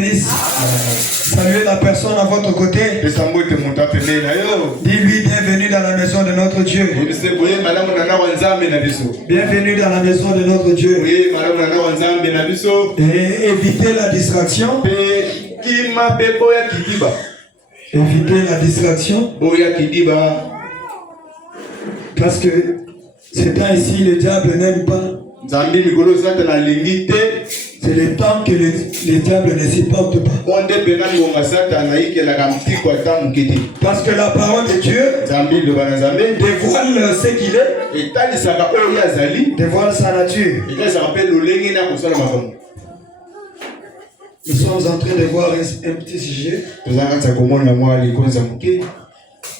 bénisse. Saluez la personne à votre côté. Dis-lui bienvenue dans la maison de notre Dieu. Bienvenue dans la maison de notre Dieu. Et évitez la distraction. Évitez la distraction. Parce que c'est temps ici, le diable n'aime pas. C'est le temps que le diable ne supporte pas. Parce que la parole de Dieu dévoile ce qu'il est, dévoile sa nature. Nous sommes en train de voir un petit sujet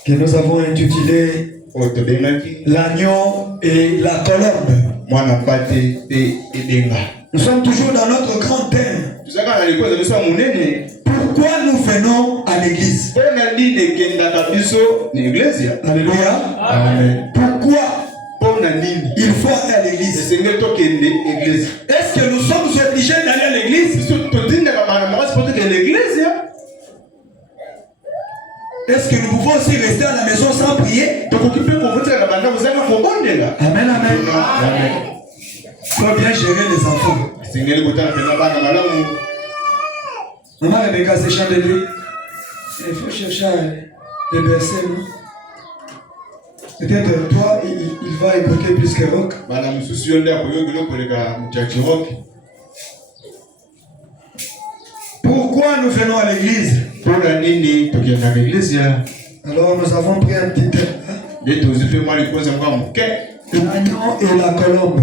que nous avons intitulé l'agneau et la colombe. Nous sommes toujours dans notre grand thème. Pourquoi nous venons à l'église? Alléluia. Amen. Pourquoi il faut aller à l'église? Est-ce que nous sommes obligés d'aller à l'église? Est-ce que nous pouvons aussi rester à la maison sans prier? Amen, amen. Il faut bien gérer les enfants. Maman Rebecca, c'est chant de lui. Il faut chercher des versets, non? Peut-être toi, il va écouter plus que rock. Pourquoi nous venons à l'église? Alors nous avons pris un petit thème. L'agneau et la colombe.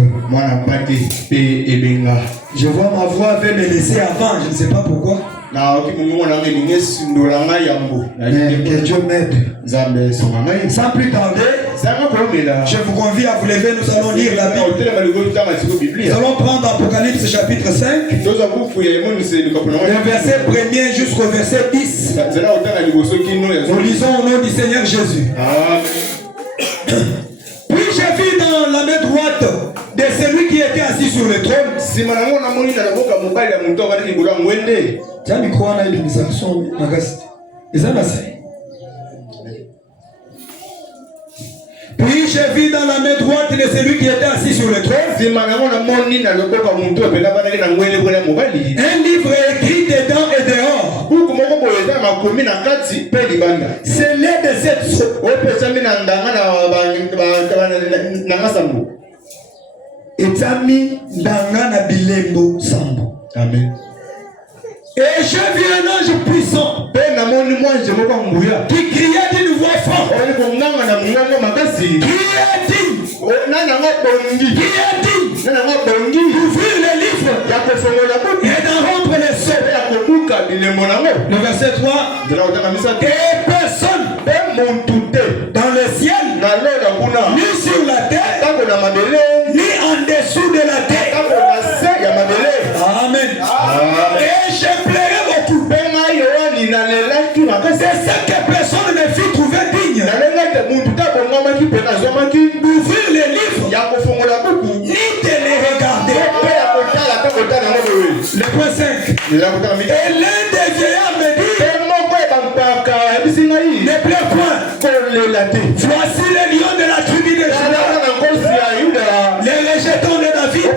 Je vois ma voix avait me laisser avant, je ne sais pas pourquoi. Que Dieu m'aide. Sans plus tarder, je vous convie à vous lever, nous allons lire la Bible. Nous allons prendre Apocalypse chapitre 5, le verset 1er jusqu'au verset 10. Nous lisons au nom du Seigneur Jésus. Puis j'ai vu dans la main droite de celui qui était assis sur le trône. Puis j'ai vu dans la main droite de celui qui était assis sur le trône un livre écrit dedans et dehors. C'est l'air de cette Amen. Et j'ai vu un ange puissant qui criait d'une voix forte. Qui est digne d'ouvrir les livres et d'en rompre les sceaux. Le verset 3. Et personne dans le ciel, ni sur la terre, ni en dessous de la terre. Amen. Et j'ai pleuré beaucoup. C'est ce que personne ne fit trouver digne d'ouvrir les livres, ni de les regarder. Le point 5. Et l'un des vieillards me dit: ne pleure point. Voici les lions de la tribu de Juda, les rejetons de David,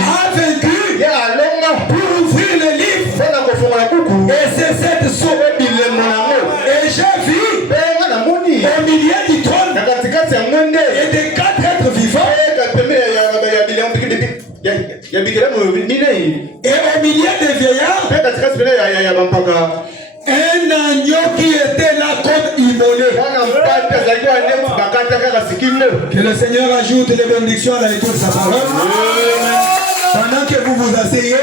a vaincu pour ouvrir le livre. Et c'est cette somme. Et j'ai vu au milieu du trône et des 4 êtres vivants. Et au milieu des vieillards, un agneau qui était là comme immolé. Que le Seigneur ajoute les bénédictions à la lecture de sa parole. Pendant que vous vous asseyez,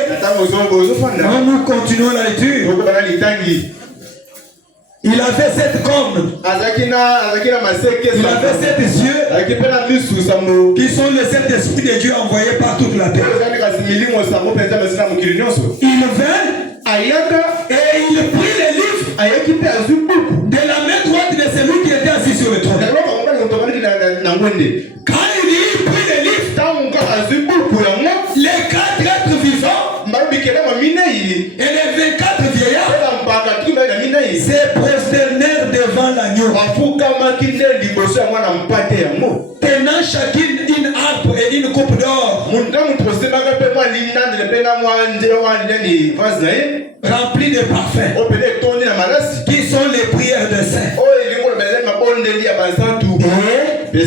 nous continuons la lecture. Il avait 7 cornes. Il avait 7 yeux qui sont les 7 esprits de Dieu envoyés par toute la terre. Il vint et il prit les livres de la main droite de celui qui était assis sur le trône. Quand il prit les livres, les 4 êtres vivants Et les 24 vieillards se prosternèrent devant l'agneau, tenant chacune une harpe et une coupe d'or, remplie de parfums, qui sont les prières de saints. Et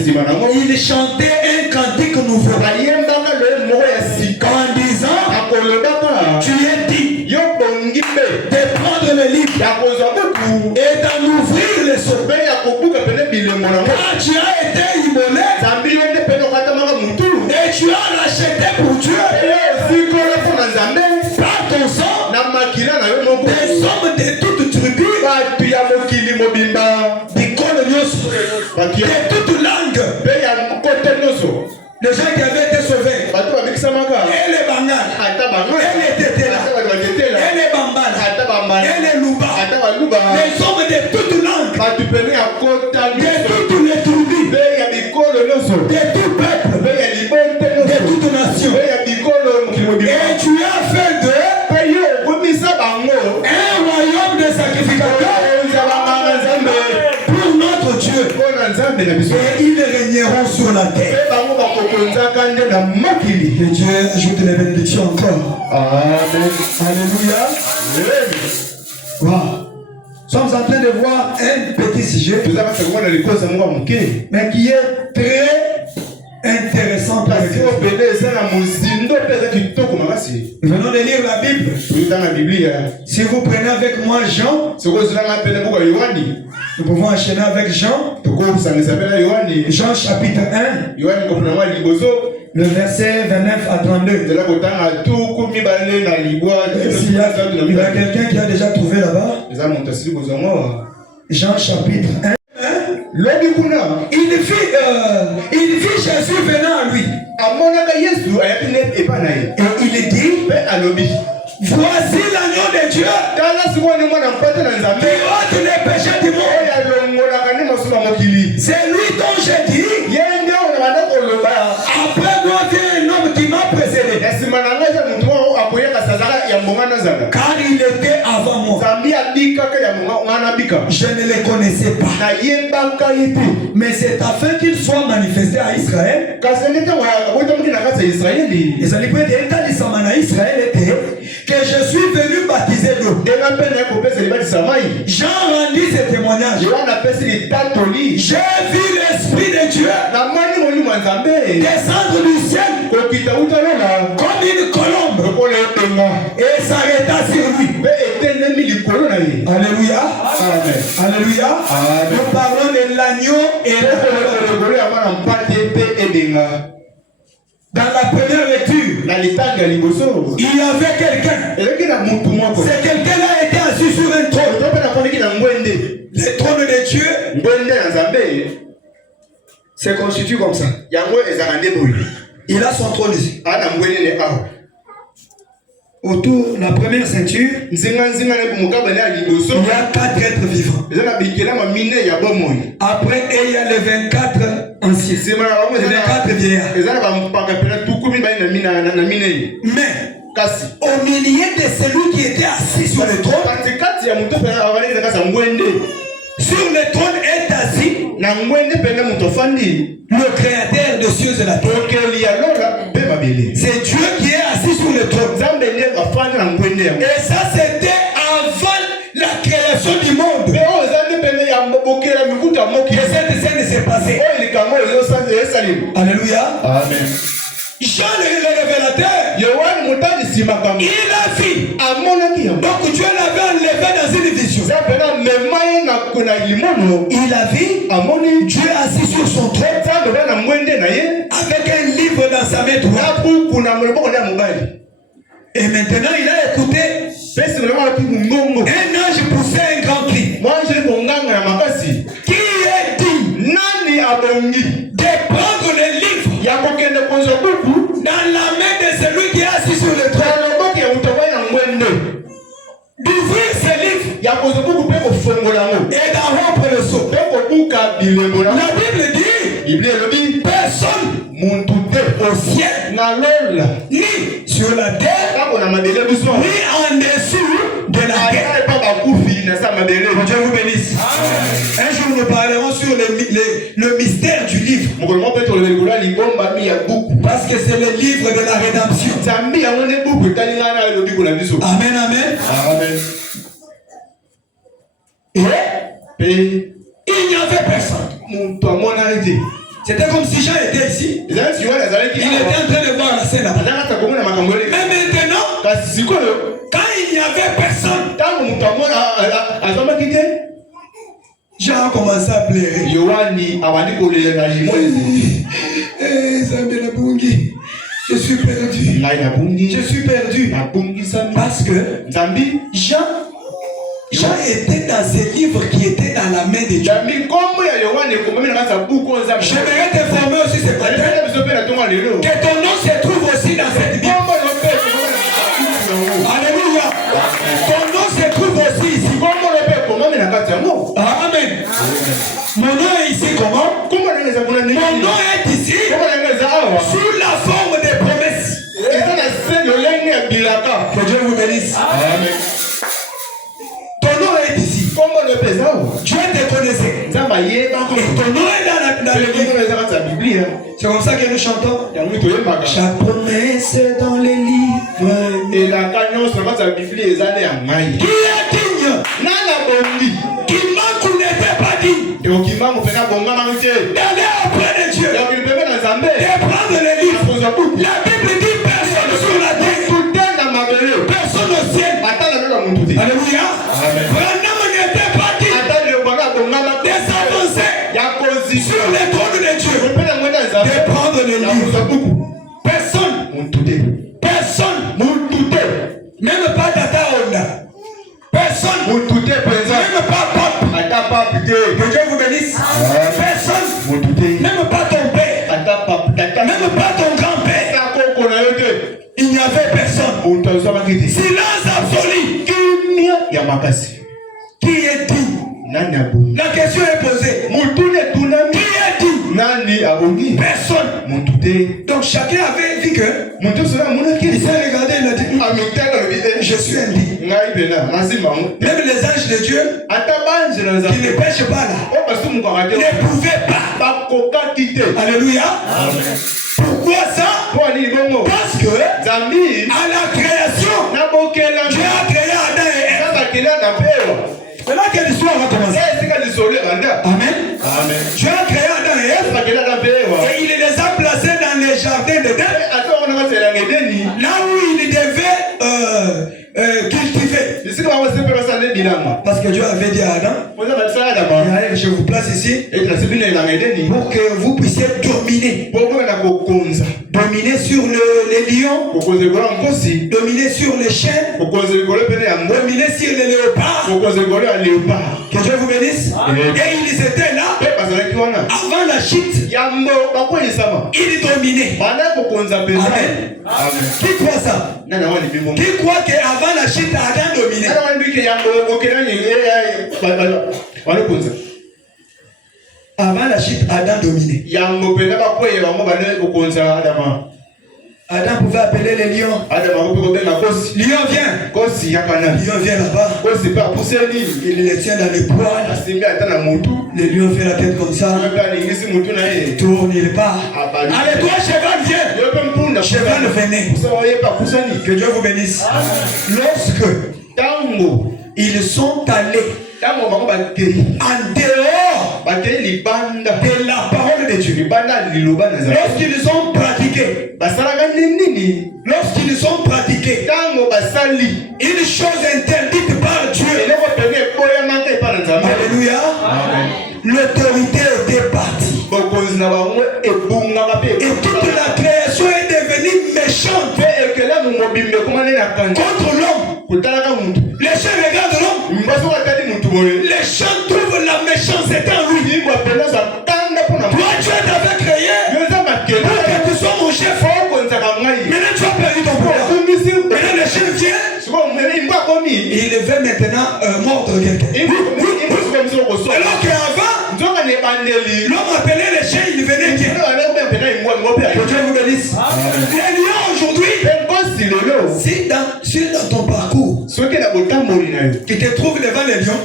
il chantait un cantique nouveau en disant, tu es dit de prendre le livre et d'en ouvrir les seaux, car tu as été immolé et tu as racheté pour Dieu par ton sang des hommes de toutes tribus, de toute langue, les gens qui avaient été sauvés, et les Bangal, et les Tétéla, et les Bambala, et les Louba, les hommes de toutes langues, de toutes les tribus, de tout peuple, de toute nation. Et tu as fait d'eux un royaume de sacrificateurs pour notre Dieu. Et ils régneront sur la terre. Que Dieu ajoute les bénédictions encore. Amen. Alléluia. Wow. Nous sommes en train de voir un petit sujet, mais qui est très intéressant. Venons de lire la Bible. Si vous prenez avec moi Jean, nous pouvons enchaîner avec Jean. Jean chapitre 1, le verset 29 à 32. Il y a quelqu'un qui a déjà trouvé là-bas. Jean chapitre 1. Il vit Jésus venant à lui. Et il dit, voici l'agneau de Dieu qui ôte les péchés du monde. C'est lui dont j'ai dit, après moi vient un homme qui m'a précédé, car il était avant moi. Je ne le connaissais pas, mais c'est afin qu'il soit manifesté à Israël. Que je suis venu baptiser d'eau. Jean rendit ce témoignage. J'ai vu l'Esprit de Dieu descendre du ciel comme une colombe et s'arrêta sur lui. Alléluia. Alléluia. Nous parlons de l'agneau et dans la première lecture, il y avait quelqu'un. C'est quelqu'un-là était assis sur un trône. Le trône de Dieu se constitue comme ça. Il a son trône ici. Autour de la première ceinture, il y a 4 êtres vivants. Après, il y a les 24 anciens, les 24 vieillards. Mais au milieu de celui qui était assis sur le trône, sur le trône est assis le créateur des cieux et la terre. C'est Dieu qui est assis sur le trône. Et ça, c'était avant la création du monde que cette scène s'est passée. Alléluia. Amen. Jean le révélateur, il a vu. Donc Dieu l'avait enlevé dans une vision. Il a vu Dieu assis sur son trône avec un livre dans sa main droite. Et maintenant il a écouté un ange pousser un grand cri. Qui est digne de prendre le livre dans la main de celui qui est assis sur le trône, d'ouvrir ce livre et d'en rompre le sceau? La Bible dit, personne au ciel ni sur sur la terre, ni en dessous de la terre. Dieu vous bénisse. Un jour nous parlerons sur le mystère du livre. Parce que c'est le livre de la rédemption. Amen, amen. Et il n'y avait personne. C'était comme si Jean était ici. Il était en train de voir la scène là-bas. Mais maintenant, quand il n'y avait personne, Jean a commencé à pleurer. Je suis perdu. Je suis perdu. Parce que Jean était dans ce livre qui était dans la main de Dieu. J'aimerais t'informer aussi ce matin que ton nom se trouve aussi dans cette Bible. Alléluia. Ton nom se trouve aussi ici. Amen. Mon nom est ici comment? Mon nom est ici sous la forme des promesses. Que Dieu vous bénisse. Amen. Ton nom est ici. Dieu te connaissait. Et ton nom est dans le livre. C'est comme ça que nous chantons. Chaque promesse dans les livres. Qui est digne? Qui manque ou n'était pas digne? D'aller auprès de Dieu. De prendre les livres. La Bible dit personne sur la terre. Personne au ciel. Alléluia. Branham n'était pas digne de s'avancer sur les trônes de Dieu. De prendre les livres. Personne. Personne. Même pas Tata Honda. Personne. Même pas Pape. Que Dieu vous bénisse. Personne. Même pas ton père. Même pas ton grand-père. Il n'y avait personne. Silence absolu. Qui est digne? La question est posée. Qui est digne? Personne. Donc chacun avait dit que il s'est regardé, il a dit je suis indigne. Même les anges de Dieu qui ne pêchent pas là ne pouvaient pas. Alléluia. Pourquoi ça? Parce que à la création, Dieu a créé Adam et Ève. C'est là que l'histoire va commencer. Amen. Dieu a créé Adam et Ève et il les a placés dans les jardins d'Éden, là où il devait cultiver. Parce que Dieu avait dit à Adam, je vous place ici pour que vous puissiez dominer. Dominer sur les lions, dominer sur les chiens, dominer sur les léopards. Que Dieu vous bénisse. Et ils étaient là avant la chute. Ils dominaient. Amen. Qui croit ça? Qui croit qu'avant la chute, Adam dominait? Avant la chute, Adam dominait. Adam pouvait appeler les lions. Lion vient. Lion vient là-bas. Il les tient dans les poils. Le lion fait la tête comme ça. Il tourne, il part. Allez, toi, cheval, viens. Cheval venait. Que Dieu vous bénisse. Lorsque ils sont allés en dehors de la parole de Dieu, lorsqu'ils ont pratiqué, une chose interdite par Dieu, alléluia, l'autorité était partie. Et toute la création est devenue méchante contre l'homme. Les chiens regardent l'homme. Les chiens trouvent la méchanceté en lui. Toi, Dieu t'avait créé pour que tu sois mon chef. Maintenant, tu as perdu ton pouvoir. Maintenant, le chien vient. Il veut maintenant mordre quelqu'un. Alors qu'avant, l'homme appelait les chiens, il venait bien. Que Dieu vous bénisse. Les lions aujourd'hui Si dans ton parcours, qui te trouve devant les lions,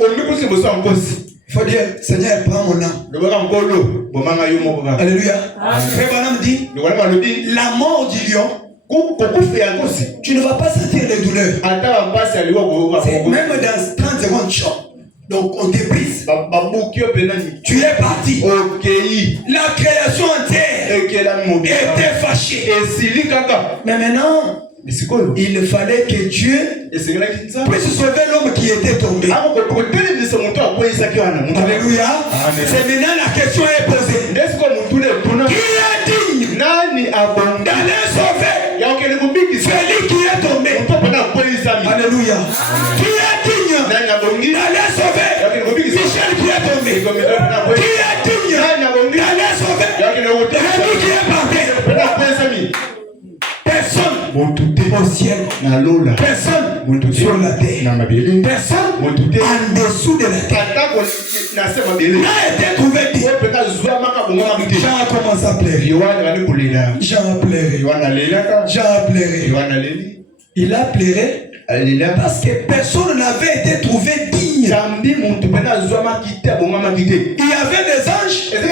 il faut dire, Seigneur, prends mon âme. Alléluia. Frère Branham dit, la mort du lion, tu ne vas pas sentir les douleurs. C'est même dans 30 secondes, choc. Donc on te brise. Tu es parti. La création entière était fâchée. Mais maintenant, il fallait que Dieu puisse sauver l'homme qui était tombé. Alléluia. C'est maintenant la question est posée. Qui est digne d'aller sauver celui qui est tombé? Alléluia. Qui est digne d'aller sauver Michel qui est tombé? Qui est digne d'aller sauver Rémi qui est parti? Personne au ciel, personne sur la terre, personne en dessous de la terre n'a été trouvé digne. Jean a commencé à pleurer. Jean a pleuré. Jean a pleuré. Il a pleuré parce que personne n'avait été trouvé digne. Il y avait des anges, mais les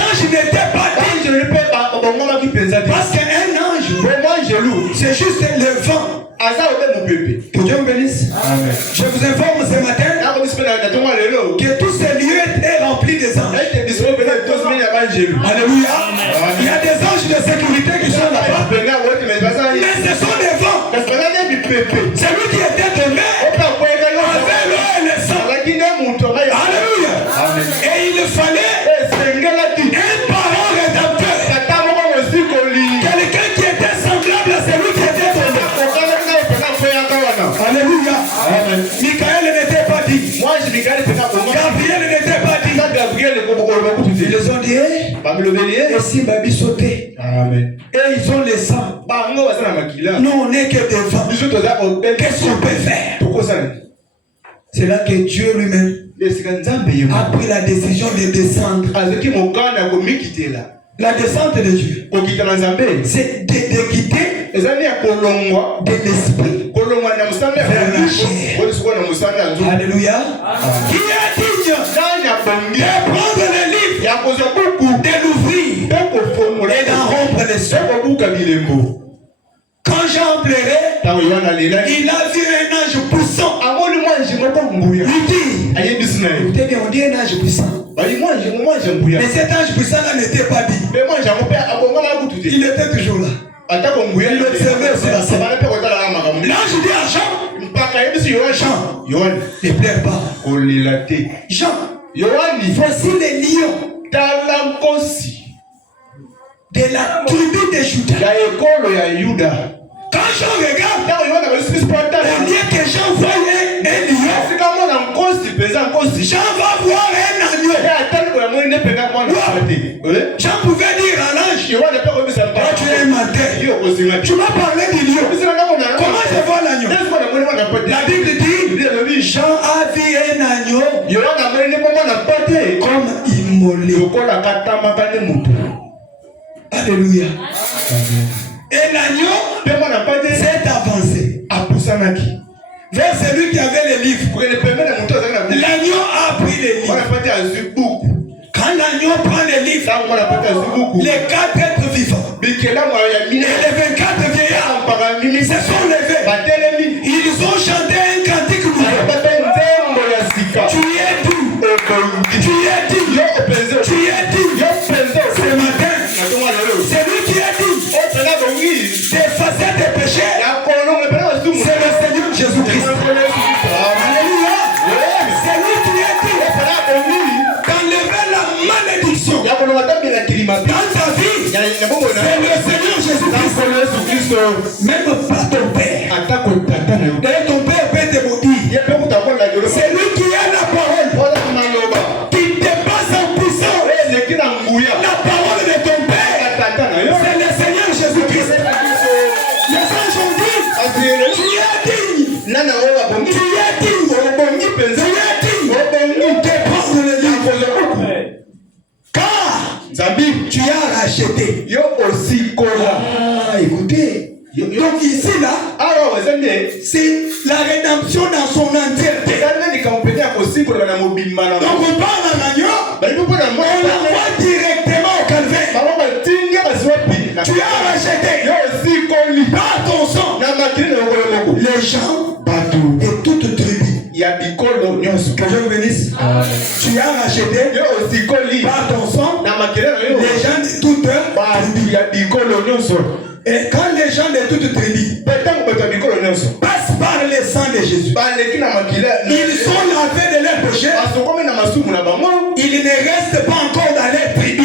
anges n'étaient pas dignes. Parce qu'un ange, c'est juste le vent. Que Dieu me bénisse. Amen. Je vous informe ce matin que tous ces lieux étaient remplis des anges. Alléluia. Il y a des anges de sécurité qui sont là-bas. Mais ce sont des vents. Celui qui était tombé avait l'eau et le sang. Alléluia. Et il fallait un parent rédempteur. Quelqu'un qui était semblable à celui qui était tombé. Alléluia. Michael n'était pas dit. Gabriel n'était pas dit. Ils ont dit, et si Babi sautait. Amen. Et ils ont les sangs. Nous on n'est que des vents. Qu'est-ce qu'on peut faire? C'est là que Dieu lui-même a pris la décision de descendre. La descente de Dieu, c'est de quitter de l'esprit vers la chair. Alléluia. Qui est digne de prendre le livre, de l'ouvrir et d'en rompre les sceaux? Quand Jean pleurait, il a vu un ange puissant. Il dit, écoutez, on dit un ange puissant. Mais cet ange puissant-là n'était pas dit. Il était toujours là. Il observait aussi la scène. L'ange dit à Jean, ne pleure pas. Jean, voici les lions de la tribu de Juda. Quand Jean regarde, au lieu que Jean voie un lion, Jean va voir un agneau. Jean pouvait dire à l'ange, tu es un menteur. Tu m'as parlé du lion. Comment je vois l'agneau? La Bible dit, Jean a vu un agneau comme immolé. Alléluia. Et l'agneau s'est avancé vers celui qui avait les livres. L'agneau a pris les livres. Quand l'agneau prend les livres, les 4 êtres vivants et les 24 vieillards se sont levés. Ils ont chanté un cantique nouveau. Tu es doux. Tu es digne. Tu es digne. Ce matin, c'est lui qui est digne d'effacer tes péchés. C'est le Seigneur Jésus-Christ. Alléluia. C'est lui qui est digne d'enlever la malédiction dans ta vie. C'est le Seigneur Jésus-Christ. Même pas ton père. Et ton père peut te maudire. C'est lui qui a la parole qui dépasse en puissance la parole de ton père. C'est le Seigneur Jésus-Christ. Les anges ont dit, tu es digne. Tu es digne. De prendre le livre. Car tu as racheté. Ah, écoutez, Donc ici là, c'est la rédemption dans son entièreté. Donc on parle en agneau, on l'envoie directement au calvaire. Tu as racheté par ton sang les gens et toute tribu. Que Dieu vous bénisse. Tu as racheté par ton sang les gens de toute tribu. Et quand les gens de toute tribu passent par le sang de Jésus, ils sont lavés de leurs péchés. Ils ne restent pas encore dans leur tribu.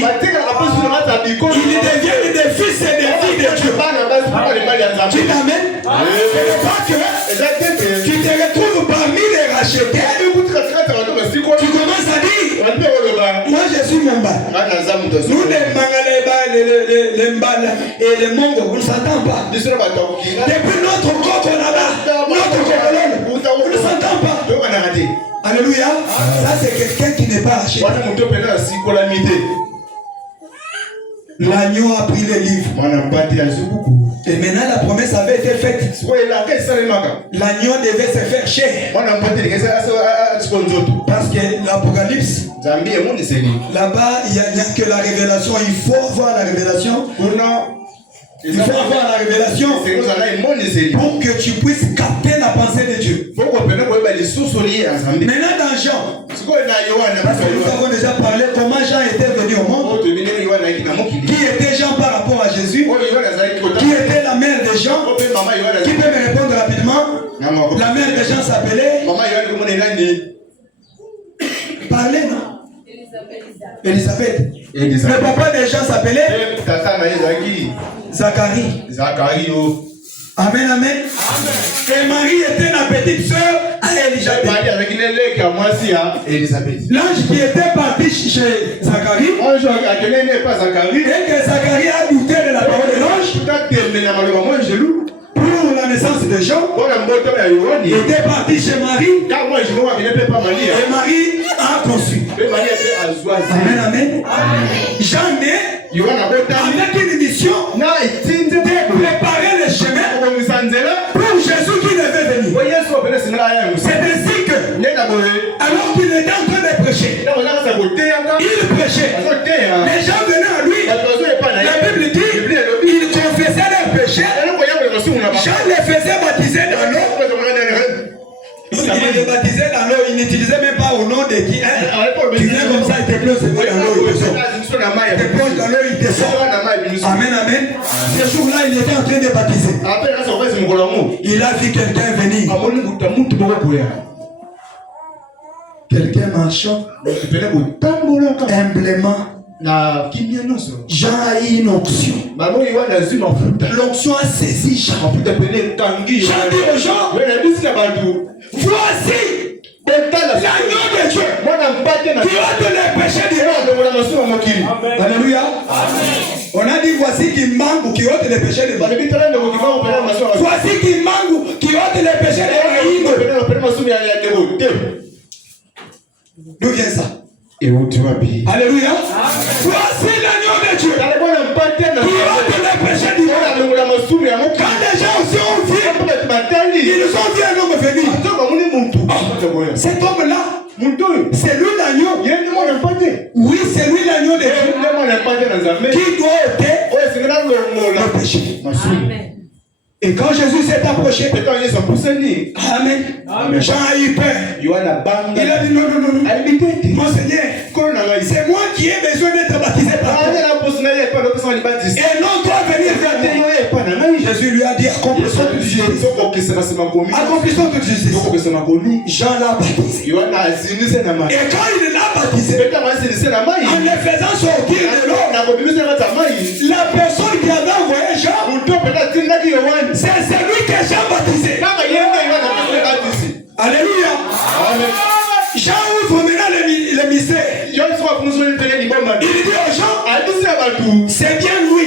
Ils deviennent des fils et des filles de Dieu. Tu t'amènes? Ce n'est pas que tu te retrouves parmi les rachetés. Tu commences à dire, moi je suis Mamba. Nous les Mangaleba, les Mbala et les Mongo, on ne s'entend pas. Depuis notre coco là-bas, notre colonne, on ne s'entend pas. Alléluia. Ça c'est quelqu'un qui n'est pas racheté. L'agneau a pris les livres. Et maintenant la promesse avait été faite. L'agneau devait se faire chair. Parce que l'Apocalypse, là-bas, il n'y a que la révélation. Il faut avoir la révélation. Il faut avoir la révélation pour que tu puisses capter la pensée de Dieu. Maintenant dans Jean, parce que nous avons déjà parlé comment Jean était venu au monde. Qui était Jean par rapport à Jésus? Qui était la mère de Jean? Qui peut me répondre rapidement? La mère de Jean s'appelait? Parlez, non? Elisabeth. Le papa de Jean s'appelait? Zacharie. Amen, amen. Et Marie était la petite sœur à Elisabeth. L'ange qui était parti chez Zacharie, et que Zacharie a douté de la parole de l'ange pour la naissance de Jean, il était parti chez Marie, et Marie a conçu. Amen, amen. Jean est avec une mission de préparer le chemin pour Jésus qui devait venir. C'est ainsi que, alors qu'il était en train de prêcher, il prêchait. Les gens venaient à lui. La Bible dit, il confessait leurs péchés. Jean les faisait baptiser dans l'eau. Il les baptisait dans l'eau, il n'utilisait même pas au nom de qui. Tu viens comme ça, il te plonge dans l'eau, il te sort. Il te plonge dans l'eau, il te sort. Amen, amen. Ce jour-là, il était en train de baptiser. Il a vu quelqu'un venir. Quelqu'un marchant humblement. Jean a eu une onction. L'onction a saisi Jean. Jean dit aux gens, voici l'agneau de Dieu qui ôte les péchés du monde. Alléluia. On a dit voici qui manque ou qui ôte les péchés du monde. Voici qui manque ou qui ôte les péchés du monde. D'où vient ça? Alléluia. Voici l'agneau de Dieu qui ôte les péchés du monde. Quand les gens aussi ont vu, ils ont vu un homme venir. Cet homme-là, c'est lui l'agneau. Oui, c'est lui l'agneau de Dieu qui doit ôter le péché. Amen. Et quand Jésus s'est approché, Amen. Jean a eu peur. Il a dit non, mon Seigneur, c'est moi qui ai besoin d'être baptisé par toi. Et non toi venir vers moi. Jésus lui a dit accomplissons toute justice. Accomplissons toute justice. Jean l'a baptisé. Et quand il l'a baptisé, en le faisant sortir de l'eau, la personne qui avait envoyé Jean, c'est celui que Jean baptisé. Alléluia. Jean ouvre maintenant le mystère. Il dit aux gens, c'est bien lui.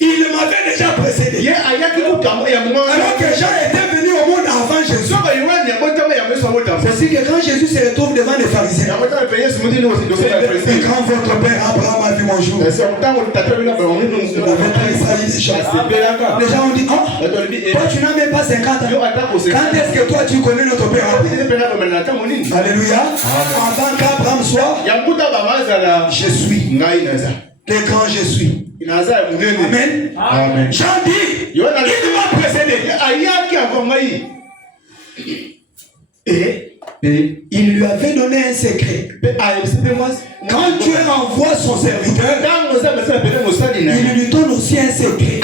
Il m'avait déjà précédé. Alors que Jean était venu au monde avant Jésus. C'est ainsi que quand Jésus se retrouve devant les pharisiens, et quand votre père Abraham a vu mon un jour. Les gens ont dit, oh, toi tu n'as même pas 50 ans. Quand est-ce que toi tu connais notre Père? Alléluia. Avant qu'Abraham soit, je suis. Le grand je suis. Amen. Amen. Jean dit, il m'a précédé. Et il lui avait donné un secret. Quand Dieu envoie son serviteur, il lui donne aussi un secret.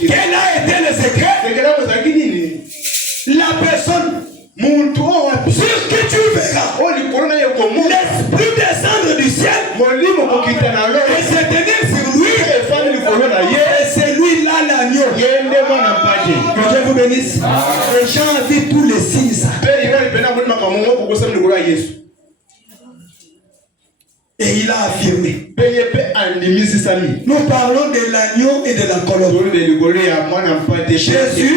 Quel a été le secret? La personne sur qui tu verras l'esprit descendre du ciel et se tenir sur lui, et c'est lui-là l'agneau. Que Dieu vous bénisse. Les gens ont vu tous les signes ça. Et il a affirmé. Nous parlons de l'agneau et de la colombe. Jésus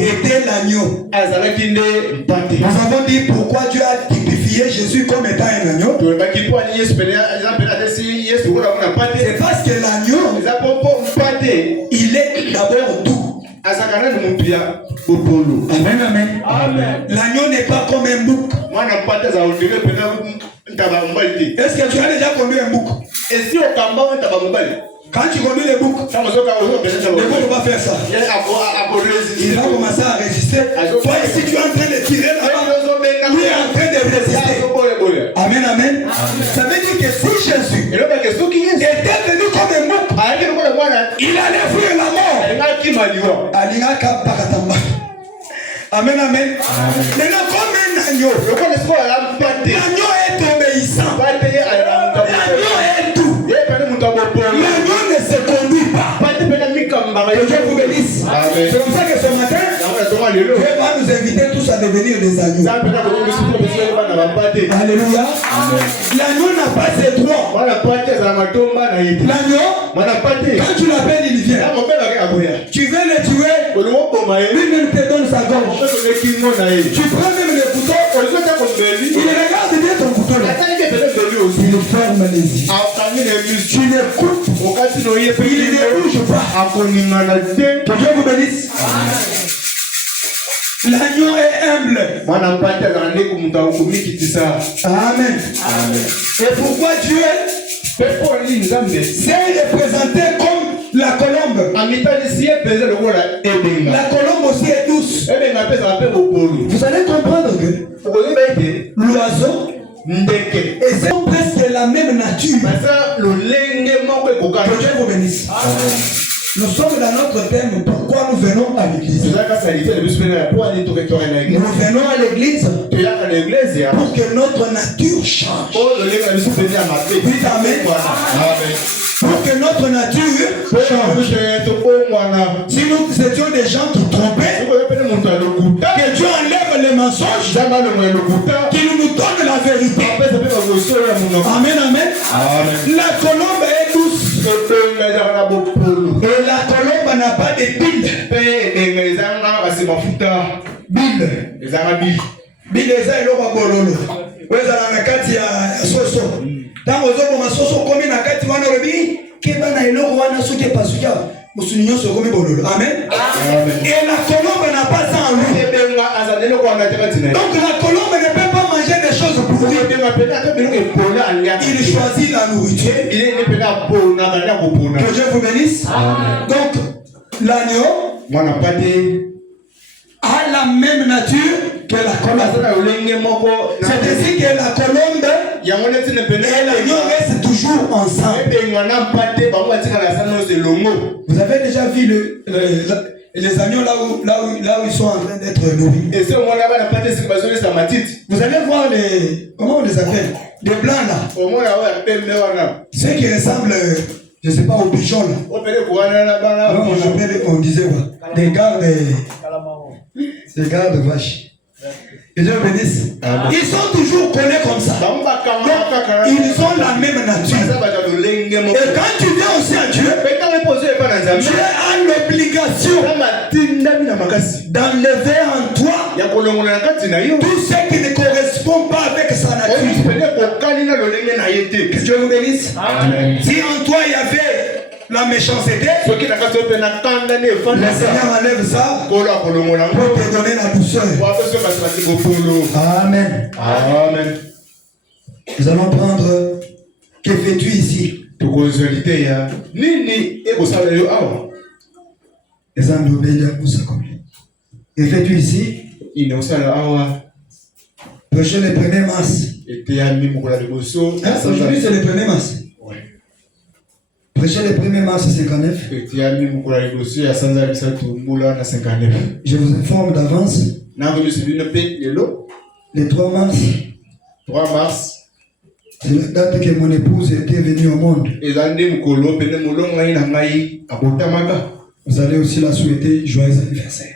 était l'agneau. Nous avons dit pourquoi Dieu a typifié Jésus comme étant un agneau. C'est parce que l'agneau, il est d'abord doux. Amen, amen. L'agneau n'est pas comme un bouc. Est-ce que tu as déjà conduit un bouc? Quand tu conduis le bouc, le bouc va faire ça. Il va commencer à résister. Toi ici tu es en train de tirer là-bas, lui est en train de résister. Amen, amen. Ça veut dire que si Jésus était venu comme un bouc, il allait fuir la mort. Amen, amen. Maintenant comme un agneau, l'agneau est obéissant. L'agneau est doux. L'agneau ne se conduit pas. Que Dieu vous bénisse. C'est comme ça que ce matin, Dieu va nous inviter tous à devenir des agneaux. Alléluia. L'agneau n'a pas ses droits. L'agneau, quand tu l'appelles, il vient. Tu veux le tuer, lui-même te donne sa gorge. Tu prends même le couteau, il regarde bien ton couteau là. Il ferme les yeux. Tu l'écoutes, il ne bouge pas. Que Dieu vous bénisse. L'agneau est humble. Amen. Et pourquoi Dieu s'est représenté comme la colombe? La colombe aussi est douce. Vous allez comprendre que l'oiseau et c'est presque la même nature. Que Dieu vous bénisse. Nous sommes dans notre thème. Pourquoi nous venons à l'église? Nous venons à l'église pour que notre nature change. Dites amen. Pour que notre nature change. Si nous étions des gens qui trompaient, que Dieu enlève les mensonges, qu'il nous donne la vérité. Amen, amen. La colombe est douce. Et la colombe n'a pas de bile. Bile eza eloko bololo. Weza na kati ya soso. Tango zoko masoso komi na kati wana robi keba na eloko wana soki pasuka. Musuninyo so komi bololo. Amen. Et la colombe n'a pas ça en lui. Donc la colombe ne peut pas manger des choses pourries. Il choisit la nourriture. Que Dieu vous bénisse. Donc l'agneau a la même nature que la colombe. C'est ainsi que la colombe et l'agneau restent toujours ensemble. Vous avez déjà vu les agneaux là où ils sont en train d'être nourris. Vous allez voir les... Comment on les appelle? Les blancs là. Ceux qui ressemblent... Je ne sais pas, aux pigeons là. On disait quoi? Des gardes vaches. Que Dieu bénisse. Ils sont toujours collés comme ça. Donc, ils ont la même nature. Et quand tu viens aussi à Dieu, tu as l'obligation d'enlever en toi tout ce qui ne correspond correspond pas avec sa nature. Que Dieu vous bénisse. Amen. Si en toi il y avait la méchanceté, le Seigneur enlève ça pour te donner la douceur. Amen. Amen. Nous allons prendre. Que fais-tu ici? Que fais-tu ici? Prêcher les premières masses. Aujourd'hui c'est les premières masses. Prêcher les premières masses 59. Je vous informe d'avance. Les 3 mars. 3 mars. C'est la date que mon épouse était venue au monde. Vous allez aussi la souhaiter joyeux anniversaire.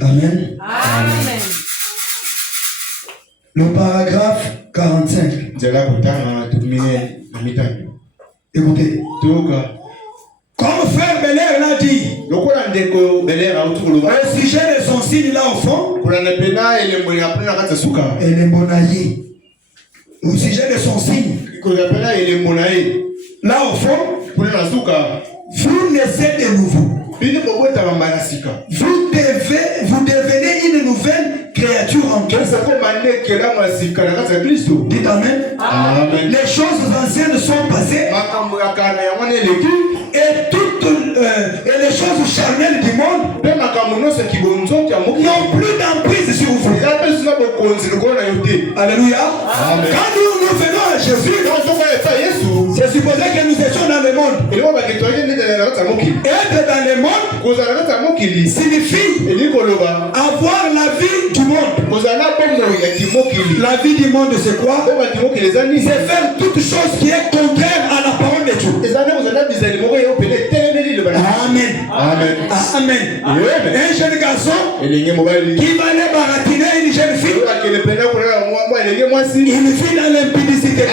Amen. Amen. Le paragraphe 45. Écoutez. Comme frère Belair l'a dit, au sujet de son signe là au fond, elle est monaïe. Au sujet de son signe, là au fond, vous naissez de nouveau. Vous devenez une nouvelle créature en Christ. Dites amen. Amen. Les choses anciennes sont passées. Et les choses charnelles du monde n'ont plus d'emprise sur vous. Alléluia. Amen. Quand nous venons à Jésus, c'est supposé que nous étions dans le monde. Être dans le monde signifie avoir la vie du monde. La vie du monde, c'est quoi? C'est faire toute chose qui est contraire à la parole de Dieu. Amen. Amen. Amen. Un jeune garçon qui va aller baratiner une jeune fille. Une fille dans l'impudicité.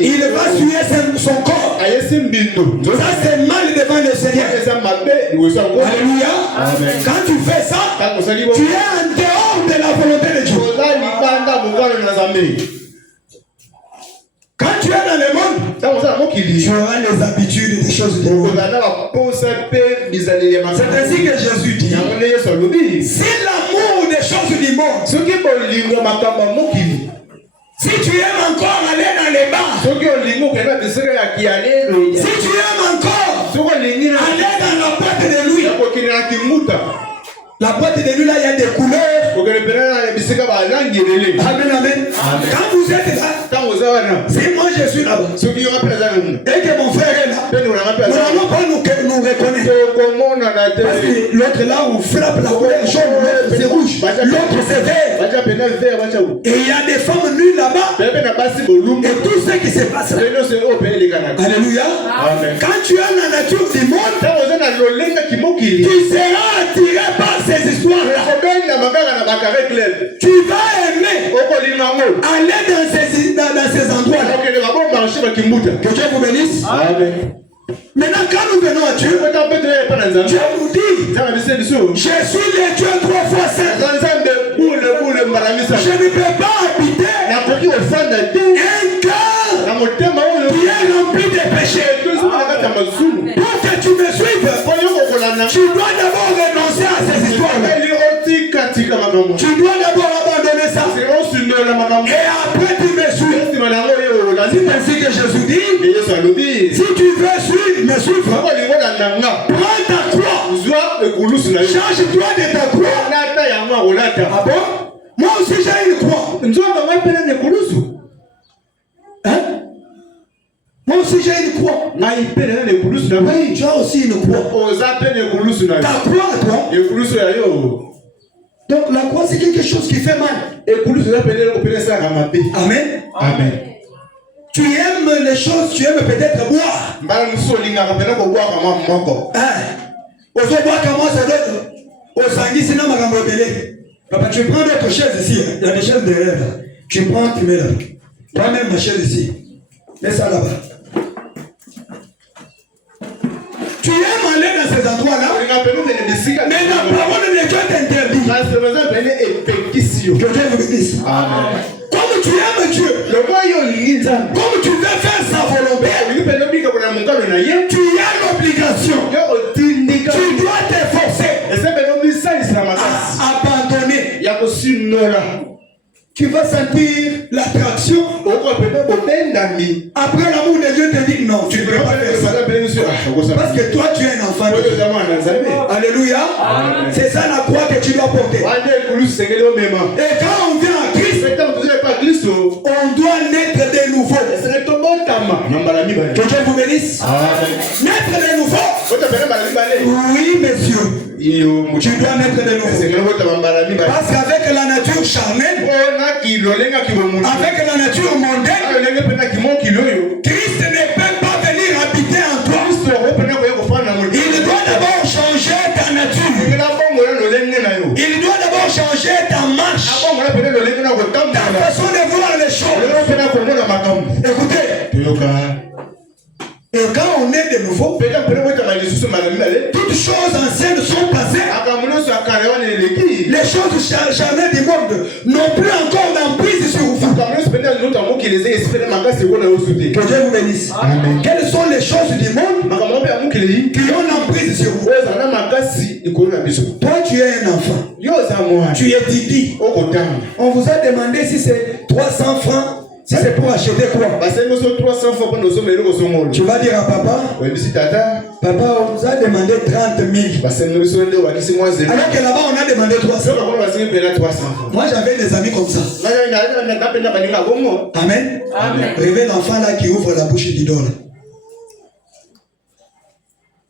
Il va suer son corps. Ça c'est mal devant le Seigneur. Alléluia. Amen. Quand tu fais ça, tu es en dehors de la volonté de Dieu. Quand tu es dans le monde, tu auras les habitudes des choses du monde. C'est ainsi que Jésus dit. Si l'amour des choses du monde, si tu aimes encore aller dans les bars, si tu aimes encore aller dans la boîte de nuit, la boîte de nuit là, il y a des couleurs. Amen, amen. Quand vous êtes là, si moi je suis là-bas, et que mon frère est là, nous n'allons pas nous reconnaître. Parce que l'autre là, on frappe la couleur jaune, l'autre c'est rouge, l'autre c'est vert. Et il y a des femmes nues là-bas. Et tout ce qui se passe là. Alléluia. Amen. Quand tu as la nature du monde, tu seras attiré par ces histoires-là. Tu vas aimer aller dans ces endroits-là. Que Dieu vous bénisse. Amen. Maintenant, quand nous venons à Dieu, Dieu nous dit, je suis le Dieu 3 fois saint. Je ne peux pas habiter un cœur qui est rempli de péchés. Pour que tu me suives, tu dois d'abord renoncer à ces histoires-là. Tu dois d'abord abandonner ça. Et après tu me suis. C'est ainsi que Jésus dit, si tu veux me suivre, prends ta croix. Change-toi de ta croix. Ah bon? Moi aussi j'ai une croix. Hein? Moi aussi j'ai une croix. Oui, tu as aussi une croix. Ta croix, toi. Donc la croix c'est quelque chose qui fait mal. Amen. Amen. Tu aimes les choses, tu aimes peut-être boire. Papa, tu prends d'autres chaises ici. Il y a des chaises derrière. Tu prends, tu mets là. Prends même ma chaise ici. Mets ça là-bas. Tu aimes aller dans ces endroits-là, mais la parole de Dieu t'interdit. Que Dieu vous bénisse. Amen. Comme tu aimes Dieu, comme tu veux faire sa volonté, tu as l'obligation, tu dois t'efforcer à abandonner. Tu vas sentir l'attraction. Après l'amour de Dieu te dit non, tu ne peux pas faire ça. Parce que toi tu es un enfant de Dieu. Alléluia. C'est ça la croix que tu dois porter. Et quand on vient à Christ, on doit naître de nouveau. Que Dieu vous bénisse. Naître de nouveau. Oui, monsieur. Tu dois naître de nouveau. Parce qu'avec la nature charnelle, avec la nature mondaine, Christ ne peut pas venir habiter en toi. Il doit d'abord changer ta nature. Il doit d'abord changer ta marche, ta façon de voir les choses. Écoutez, et quand on est de nouveau, toutes choses anciennes sont passées. Les choses charnelles du monde n'ont plus encore d'emprise sur vous. Que Dieu vous bénisse. Amen. Quelles sont les choses du monde qui ont l'emprise sur vous? Toi, tu es un enfant. Tu es Didi. On vous a demandé si c'est 300 francs. Si c'est pour acheter quoi? Tu vas dire à papa, papa, on nous a demandé 30 000. Alors que là-bas, on a demandé 300. Moi, j'avais des amis comme ça. Amen. Amen. Rêvez l'enfant là qui ouvre la bouche d'idole.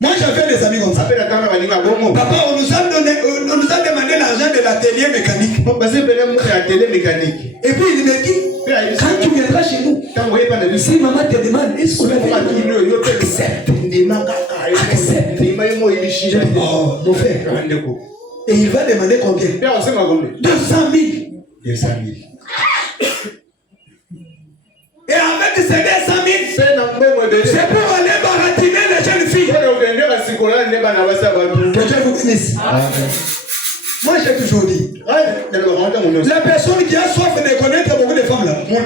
Moi, j'avais des amis comme ça. Papa, on nous a demandé l'argent de l'atelier mécanique. Et puis, il me dit, quand tu viendras chez nous, si maman te demande, est-ce que tu acceptes? Oh, mon frère. Et il va demander combien? 200 000. Et avec ces 200 000, c'est pour aller baratiner les jeunes filles. Que Dieu vous bénisse. Moi j'ai toujours dit, la personne qui a soif de connaître beaucoup de femmes là, nous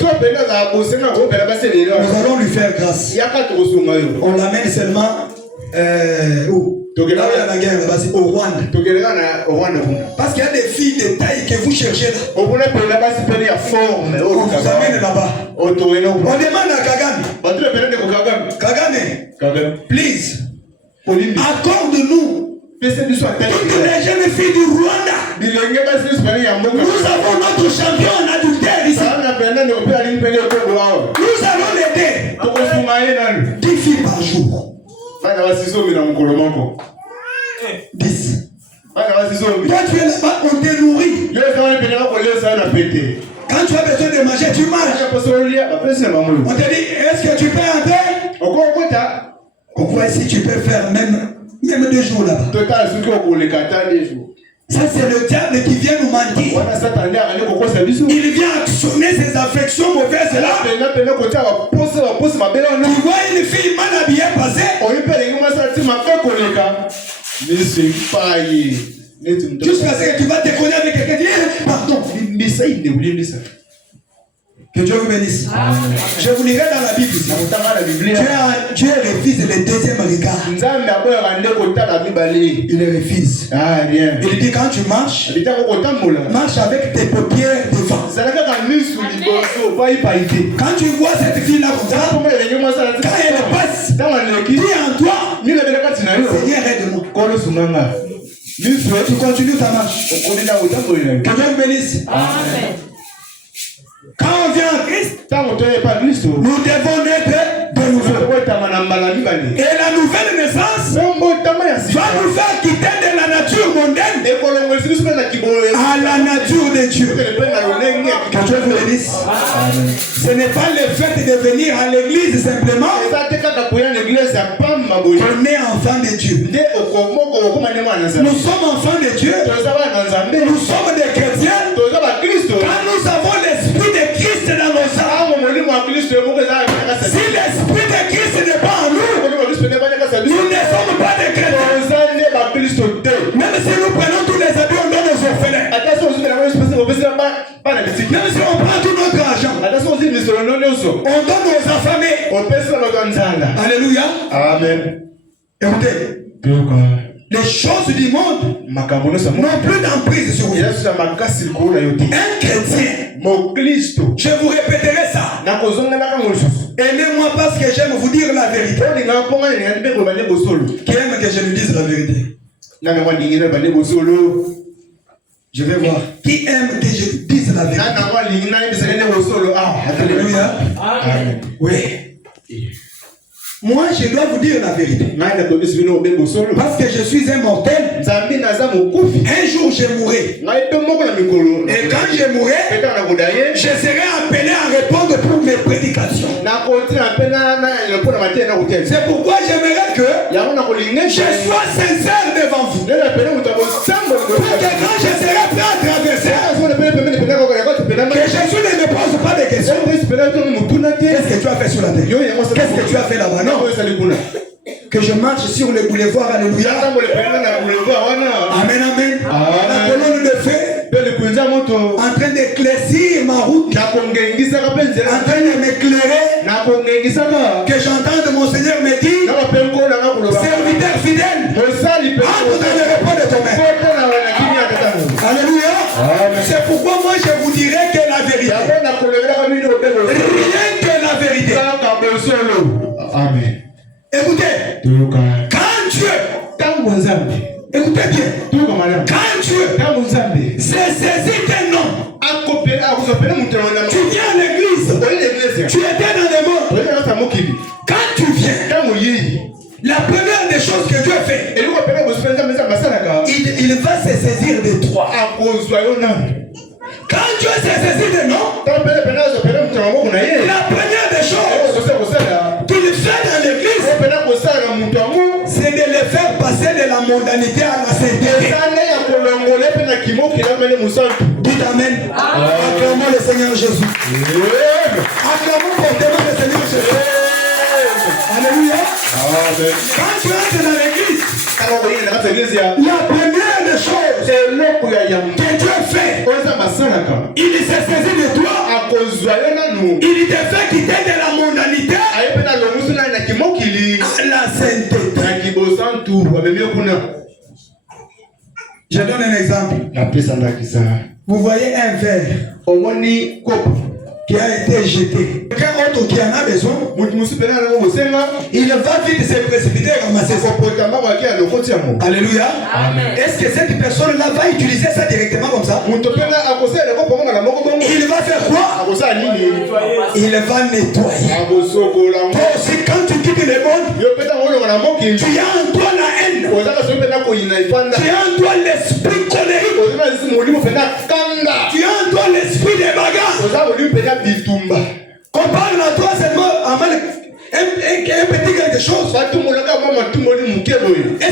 allons lui faire grâce. On l'amène seulement où? Là où il y a la guerre, au Rwanda. Parce qu'il y a des filles de taille que vous cherchez là. On vous amène là-bas. On demande à Kagame, please, accorde-nous toutes les jeunes filles du Rwanda. Nous avons notre champion en adultère ici. Nous allons l'aider. 10 filles par jour. 10. Toi tu es là-bas, on te nourrit. Quand tu as besoin de manger, tu manges. On te dit, est-ce que tu peux entrer? On voit si tu peux faire même 2 jours là-bas. Ça c'est le diable qui vient nous mentir. Il vient actionner ses affections mauvaises là. Tu vois une fille mal habillée passer. Jusqu'à ce que tu vas te connaître avec quelqu'un qui dit pardon. Que Dieu vous bénisse. Je vous lirai dans la Bible ici. Tu es le fils de deuxième regard. Il est le fils. Il dit quand tu marches, marche avec tes paupières devant. Quand tu vois cette fille là comme ça, quand elle passe, dis en toi, Seigneur aide-moi. Tu continues ta marche. Que Dieu vous bénisse. Amen. Quand on vient à Christ, nous devons naître de nouveau. Et la nouvelle naissance va nous faire quitter de la nature mondaine à la nature de Dieu. Que Dieu vous bénisse. Ce n'est pas le fait de venir à l'église simplement. On est enfant de Dieu. Nous sommes enfants de Dieu. Nous sommes des chrétiens. Quand nous avons l'esprit de Christ dans nos âmes, si l'esprit de Christ n'est pas en nous, nous ne sommes pas des chrétiens. Même si nous prenons tous les habits, on donne aux orphelins. Les choses du monde n'ont plus d'emprise sur vous. Un chrétien, je vous répéterai ça. Aimez-moi parce que j'aime vous dire la vérité. Qui aime que je lui dise la vérité? Je vais voir. Qui aime que je dise la vérité? Alléluia. Amen. Oui. Moi, je dois vous dire la vérité. Parce que je suis un mortel. Un jour, je mourrai. Et quand je mourrai, je serai appelé à répondre pour mes prédications. C'est pourquoi j'aimerais que je sois sincère devant vous. Pour que quand je serai prêt à traverser, que Jésus ne me pose pas de questions. Qu'est-ce que tu as fait sur la terre? Qu'est-ce que tu as fait là-bas? Non. Que je marche sur le boulevard, alléluia. Amen, amen. La colonne de feu en train d'éclaircir ma route, en train de m'éclairer, que j'entende mon Seigneur me dire, serviteur fidèle, entre dans le repos de ton maître. Alléluia. C'est pourquoi moi je vous dirai que la vérité, rien que la vérité. Amen. Écoutez, quand Dieu, écoutez bien, quand Dieu s'est saisi d'un homme, tu viens à l'église, tu étais dans le monde. Quand tu viens, la première des choses que Dieu fait, il va se saisir de toi. Quand Dieu s'est saisi de nous, la première des choses qu'il fait dans l'église, c'est de les faire passer de la mondanité à la sainteté. Dites amen. Acclamons le Seigneur Jésus. Acclamons fortement le Seigneur Jésus. Alléluia. Quand tu entres dans l'église, la première des choses que Dieu fait, il s'est saisi de toi. Il te fait quitter de la mondanité à la sainteté. Je donne un exemple. Vous voyez un verre qui a été jeté. Quelqu'un autre qui en a besoin, il va vite se précipiter et ramasser ça. Alléluia. Est-ce que cette personne-là va utiliser ça directement comme ça? Il va faire quoi? Il va nettoyer. Toi aussi, quand tu quittes le monde, tu as en toi la haine. Tu as en toi l'esprit colérique. Tu as en toi l'esprit des bagarres. Compare la toi seulement un petit quelque chose. Est-ce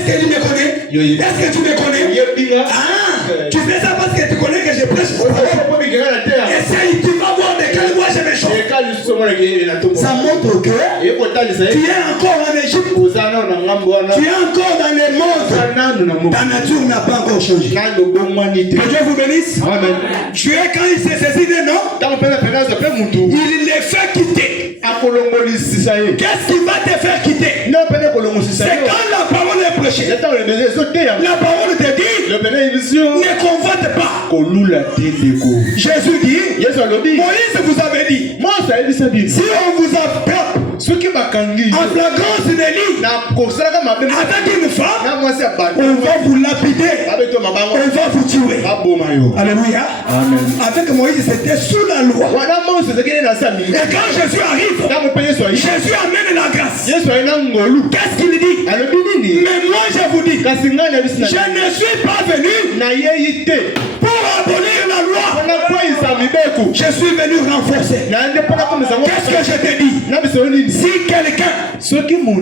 que tu me connais? Est-ce que tu me connais? Ah, tu fais ça parce que tu connais que je prêche pour toi. Essaye, tu vas voir de quel bois je me chante. Ça montre que tu es encore en Égypte. Tu es encore dans le monde. Ta nature n'a pas encore changé. Que Dieu vous bénisse. Amen. Tu es quand il s'est saisi de nous, il les fait quitter. Qu'est-ce qui va te faire quitter? C'est quand la parole est prêchée. La parole te dit, ne convoite pas. Jésus dit, Moïse vous avait dit, si on vous attrape en flagrance délit avec une femme, on va vous lapider, on va vous tuer. Alléluia. Avec Moïse c'était sous la loi. Et quand Jésus arrive, Jésus amène la grâce. Qu'est-ce qu'il dit? Mais moi je vous dis, je ne suis pas venu pour abolir la loi. Je suis venu renforcer. Qu'est-ce que je te dis? Si quelqu'un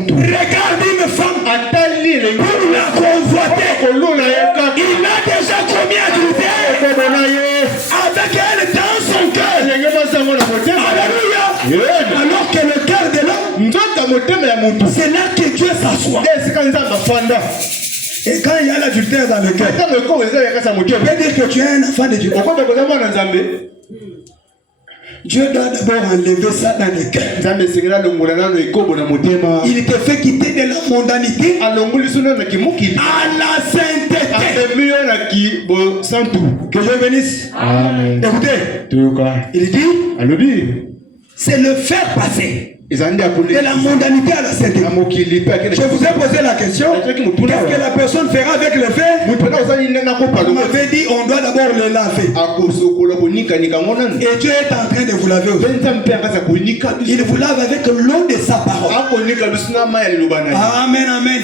regarde une femme pour la convoiter, il a déjà commis adultère avec elle dans son cœur. Alléluia. Alors que le cœur de l'homme, c'est là que Dieu s'assoit. Et quand il y a l'adultère dans le cœur, tu peux dire que tu es un enfant de Dieu. Dieu doit d'abord enlever ça dans le cœur. Il te fait quitter de la mondanité à la sainteté. Que Dieu bénisse. Amen. Écoutez, il dit, c'est le faire passer de la mondanité à la sainteté. Je vous ai posé la question, qu'est-ce que la personne fera avec le fait? Vous m'avez dit, on doit d'abord le laver. Et Dieu est en train de vous laver aussi. Il vous lave avec l'eau de sa parole. Amen, amen.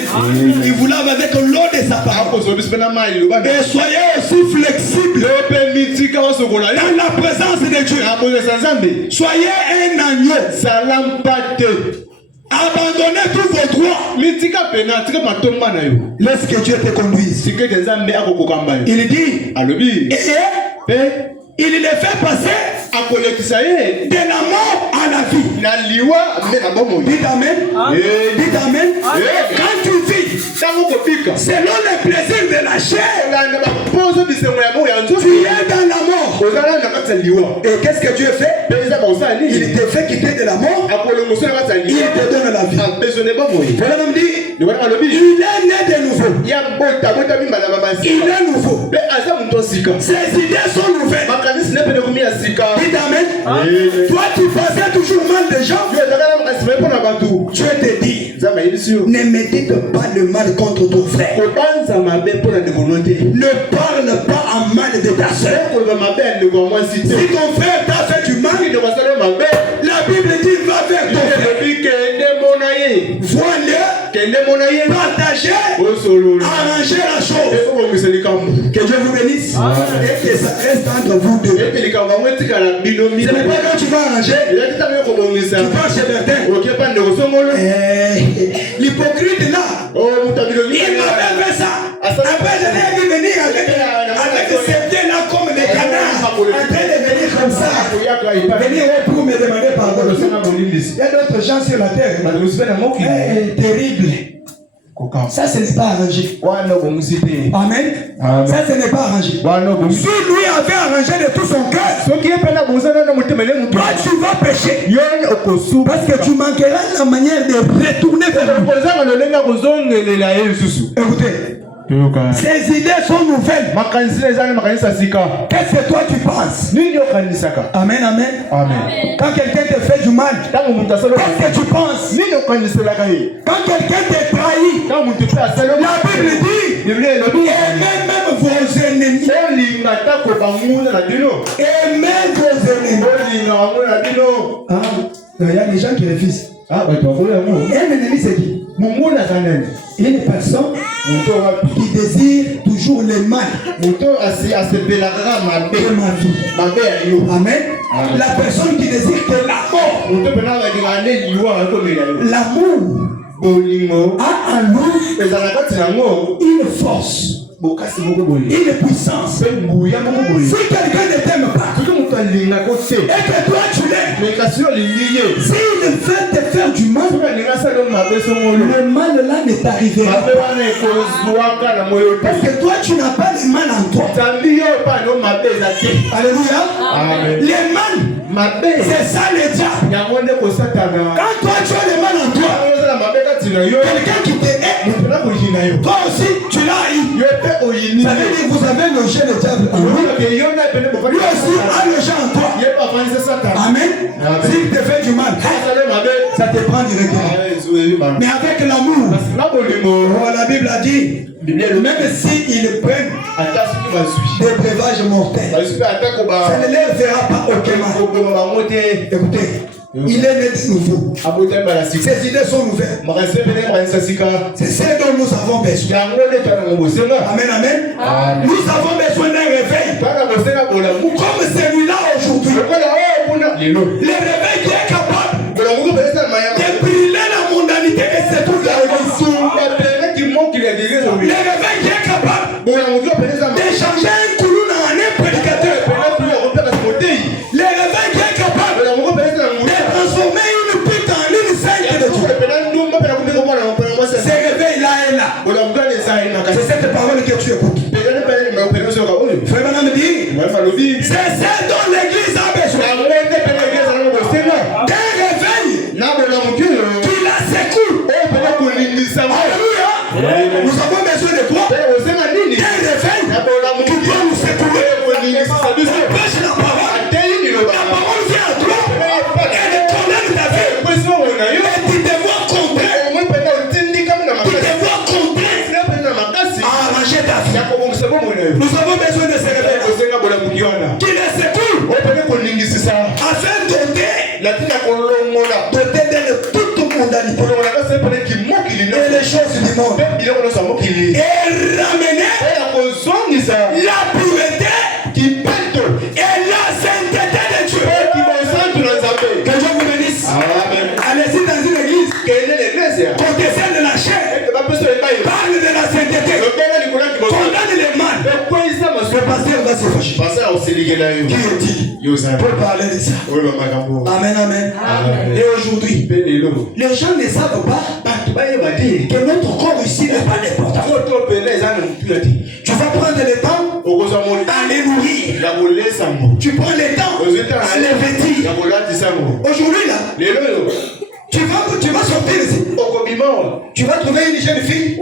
Il vous lave avec l'eau de sa parole. Et soyez aussi flexibles dans la présence de Dieu. Soyez un agneau. Abandonnez tous vos droits. Laisse que Dieu te conduise. Il dit, il les fait passer de la mort à la vie. Dites amen. Dites amen. Quand tu vis selon les plaisirs de la chair, tu es dans la mort. Et qu'est-ce que Dieu fait? Il te fait quitter de la mort. Il te donne la vie. Voilà l'homme dit, il est né de nouveau. Il est nouveau. Ses idées sont nouvelles. Dites amen. Toi tu faisais toujours mal des gens. Dieu te dit, ne médite pas le mal contre ton frère. Ne parle pas en mal de ta soeur. Si ton frère t'a fait du mal, la Bible dit va vers ton frère. Vois-le, partagez, arrangez la chose. Que Dieu vous bénisse. Et que ça reste entre vous deux. Ce n'est pas quand tu vas arranger, tu vas chez Bertin. L'hypocrite là, il m'avait fait ça. Après je l'ai vu venir avec ses pieds là comme des canards, en train de venir comme ça, venir pour me demander pardon. Il y a d'autres gens sur la terre, terrible. Ça, ce n'est pas arrangé. Amen. Ça, ce n'est pas arrangé. Si lui avait arrangé de tout son cœur, toi, tu vas pécher. Parce que tu manqueras la manière de retourner vers lui. Écoutez. Ces idées sont nouvelles. Qu'est-ce que toi tu penses? Amen, amen. Quand quelqu'un te fait du mal, qu'est-ce que tu penses? Quand quelqu'un te trahit, la Bible dit, aimez même vos ennemis. Aimez vos ennemis. Il y a des gens qui refusent. Un ennemi, c'est qui? Il y a une personne qui désire toujours le mal de ma vie. Amen. La personne qui désire que la mort. L'amour a en nous une force, une puissance. Si quelqu'un ne t'aime pas et que toi tu l'aimes, s'il veut te faire du mal, le mal là ne t'arrivera pas. Parce que toi tu n'as pas le mal en toi. Alléluia. Le mal, c'est ça le diable. Quand toi tu as le mal en toi, quelqu'un qui te hait, toi aussi tu l'as eu. Ça veut dire que vous avez logé le diable en vous. Lui aussi a logé en toi. Amen. S'il te fait du mal, ça te prend directement. Mais avec l'amour, la Bible a dit, même s'ils prennent des breuvages mortels, ça ne les fera pas aucunement. Écoutez, il est né de nouveau. Ses idées sont nouvelles. C'est ce dont nous avons besoin. Amen, amen. Nous avons besoin d'un réveil. Comme celui-là aujourd'hui. Le réveil qui est capable de brûler la mondanité et c'est tout là. Le réveil qui est capable d'échanger un couloir en un prédicateur. Le réveil qui est capable de transformer une pute en une sainte de Dieu. Ce réveil-là est là. C'est cette parole que tu écoutes. Frère Branham dit, c'est ça dont l'église a besoin. Nous avons besoin de quoi? D'un réveil qui doit nous secourir. Prêche la parole. La parole vient à toi. Elle condamne ta vie. Et tu te vois contraint. Tu te vois contraint à arranger ta vie. Nous avons besoin de ce réveil qui les secoue afin d'ôter de toute mondalité et les choses du monde et ramener la pureté et la sainteté de Dieu. Que Dieu vous bénisse. Allez-y dans une église. Côté celle de la chair. Parle de la sainteté. Condamne les mal. Le pasteur va se fâcher. Qui est-il pour parler de ça? Amen, amen. Et aujourd'hui, les gens ne savent pas que notre corps ici n'est pas important. Tu vas prendre le temps à les nourrir. Tu prends le temps à les vêtir. Aujourd'hui là, tu vas sortir ici. Tu vas trouver une jeune fille.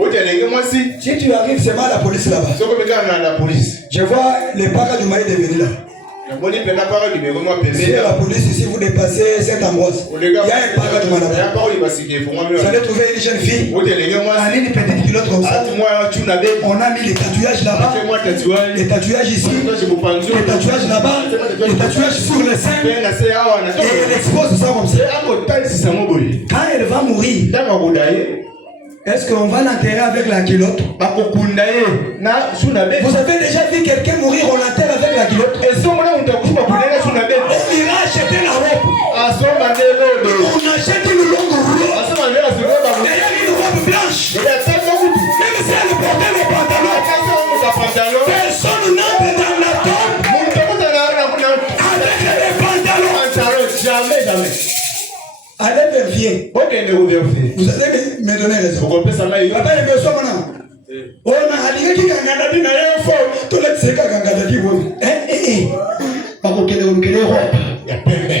Si tu arrives seulement à la police là-bas. Je vois les parents du mari de venir là. Si la police ici vous dépassez Saint-Ambroise, il y a un parent du mari là-bas. Vous allez trouver une jeune fille. Elle a une petite culotte comme ça. On a mis les tatouages là-bas. Les tatouages ici. Les tatouages là-bas. Les tatouages sur le sein. Et elle expose ça comme ça. Quand elle va mourir, est-ce qu'on va l'enterrer avec la culotte? Vous avez déjà vu quelqu'un mourir, on l'enterre avec la culotte? On ira acheter la robe. On achète une longue robe. Derrière une robe blanche. Même si elle portait le pantalon, personne n'entre dans la tombe avec les pantalons. Jamais. Allez vers vieux. Vous allez me donner raison. Papa, il veut ça maintenant. On a dit qu'il y a un gars qui fort. Tout le monde sait qu'il y a un gars qui est pas pour qu'il y ait une robe. Il y a pembe.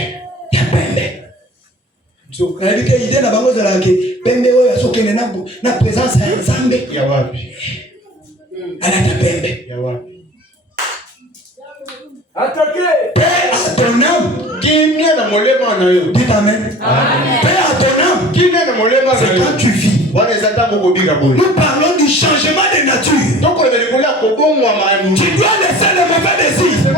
So, quand il y a une idée, on va dire que pembe est sur quelle na présence à Zambé. Il y a wapi. Elle a pembe. Attaquez. Paix à ton âme. Dites amen. Paix à ton âme. C'est quand tu vis. Nous parlons du changement de nature. Tu dois laisser les mauvais désirs, les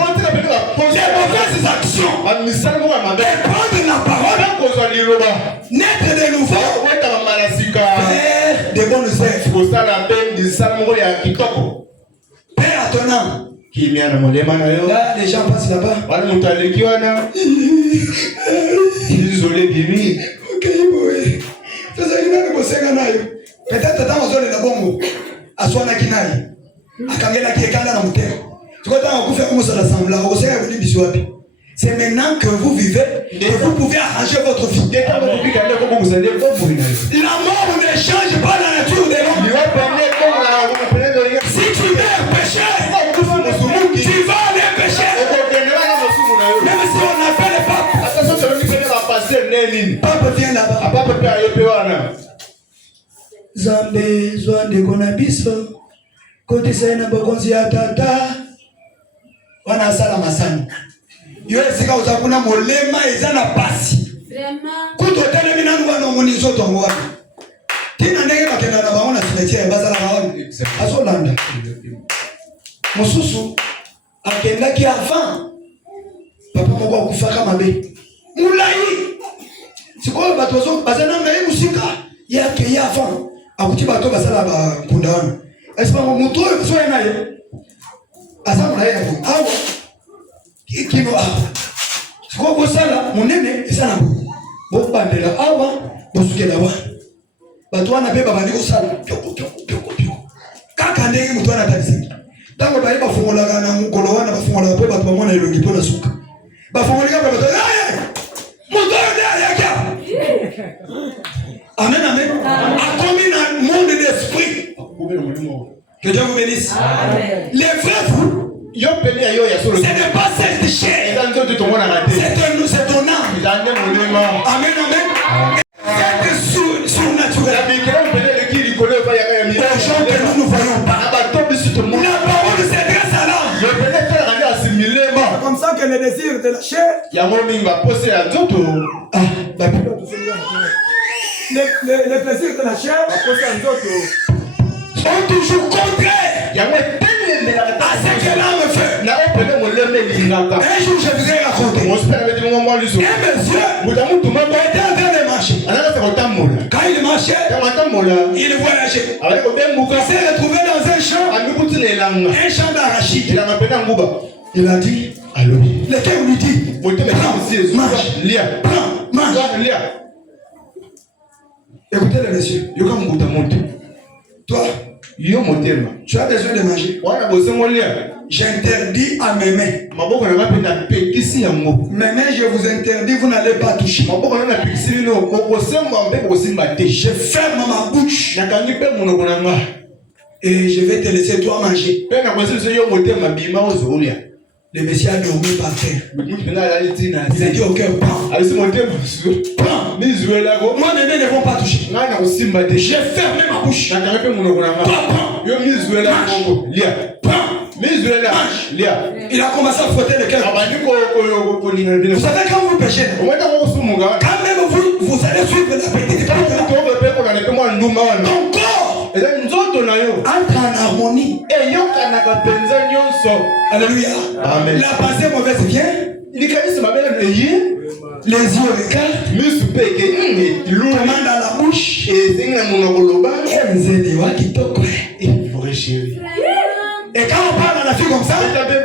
mauvaises actions, et prendre la parole, naître de nouveau, faire de bonnes œuvres. Paix à ton âme. Là, les gens passent là-bas. Désolé, Bibi. Ok, oui. Peut-être dans la zone de Bongo, à Swana Kinai, à Kangela qui est Kanda dans le terre. Tu vois, on fait comme ça l'assemblée, c'est maintenant que vous vivez et vous pouvez arranger votre vie. La mort ne change pas la nature de l'homme. Si tu meurs péché, tu vas aller pécher. Même si on appelle le pape. Pape vient là-bas. Zambe zwande kona biso koti sena bokonzi ya tata wana sala masani yo esika uzakuna molema eza na pasi kuto tele minanu wana moni zoto ngwana tina ndenge bakenda na baona sinetie bazala baona azolanda mususu akenda ki avant papa moko akufaka mabe mulai sikoyo batozo bazana ngai musika yake ya avant akuti bato basala ba kundana espa mutu so yana ye asamu na yako awo kino awa siko bosala munene esana bo bandela awa bosukela wa bato wana pe babandi kosala pyoko kaka ndenge mutu wana tatisi tango bayi bafungola kana mukolo wana bafungola pe bato bamona elongi po na suka bafungola ka bato mutu wana yaka amen, amen. A commis dans le monde d'esprit. Que Dieu vous bénisse. Amen. Les vrais vous, ce n'est pas cette chair. C'est ton âme. Amen, amen. C'est surnaturel. comme ça que le désir de la chair. Les plaisirs de la chair sont toujours contraires à ce que l'âme fait. Un jour, je vous ai raconté. Un monsieur était en train de marcher. Quand il marchait, il voyageait. Il s'est retrouvé dans un champ d'arachide. Il a dit, lequel lui dit, mange. Écoutez le monsieur. Toi, tu as besoin de manger. J'interdis à mes mains. Mes mains, je vous interdis, vous n'allez pas toucher. Je ferme ma bouche. Et je vais te laisser toi manger. Le monsieur a dormi par terre. Il a dit au cœur, prends. Moi, mes mains ne vont pas toucher. J'ai fermé ma bouche. Toi, prends. Il a commencé à frotter le cœur. Vous savez, quand vous péchez, quand même vous allez suivre l'appétit. Ton corps entre en harmonie. Alléluia. Amen. La pensée mauvaise vient. Les yeux regardent. Commande à la bouche. Et quand on parle à la fille comme ça, merci.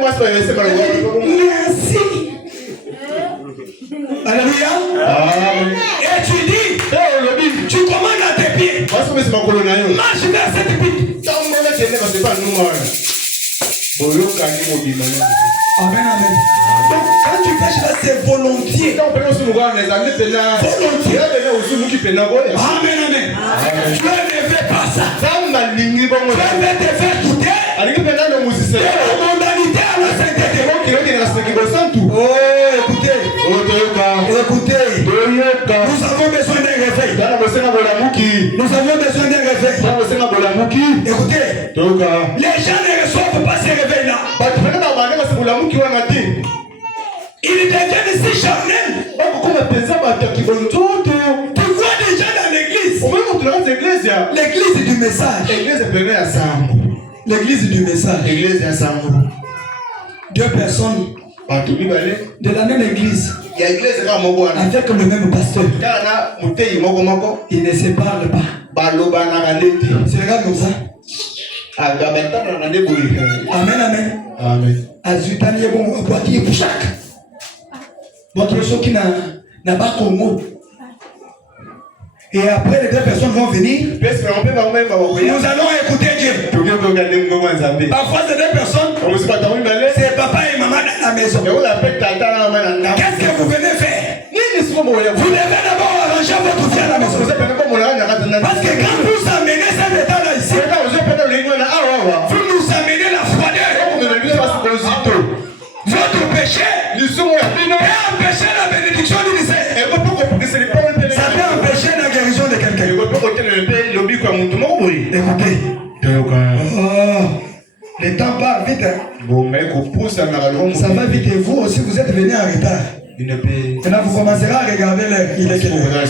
Alléluia. Et tu dis, tu commandes à tes pieds. Marche vers cette pite. Amen, amen. Donc, quand tu fais cela, c'est volontiers. Volontiers. Amen, amen. Dieu ne fait pas ça. Dieu veut te faire douter. Et la mondanité à la sainteté. Oh, écoutez. Écoutez. Nous avons besoin d'un réveil. Nous avons besoin d'un réveil. Écoutez. Les gens ne reçoivent pas ces réveils-là. Ils deviennent si charnels. Tu vois des gens dans l'église. L'église du message. L'église du message. Deux personnes de la même église avec le même pasteur. Ils ne se parlent pas. C'est regarde comme ça. Amen, amen. Azutani bon boîtier pour chaque. Votre chose qui n'a pas Congo. Et après les deux personnes vont venir. Nous allons écouter Dieu. Parfois ces deux personnes, c'est papa et maman dans la maison. Qu'est-ce que vous venez faire? Vous devez d'abord arranger votre vie à la maison. Parce que quand vous amenez cet état-là ici, vous nous amenez la froideur. Votre péché et empêcher la bénédiction du lycée. Ça peut empêcher la guérison de quelqu'un. Écoutez. Le temps part vite. Hein? Ça va vite et vous aussi vous êtes venus en retard. Maintenant vous commencerez à regarder l'heure. Il est quelle heure?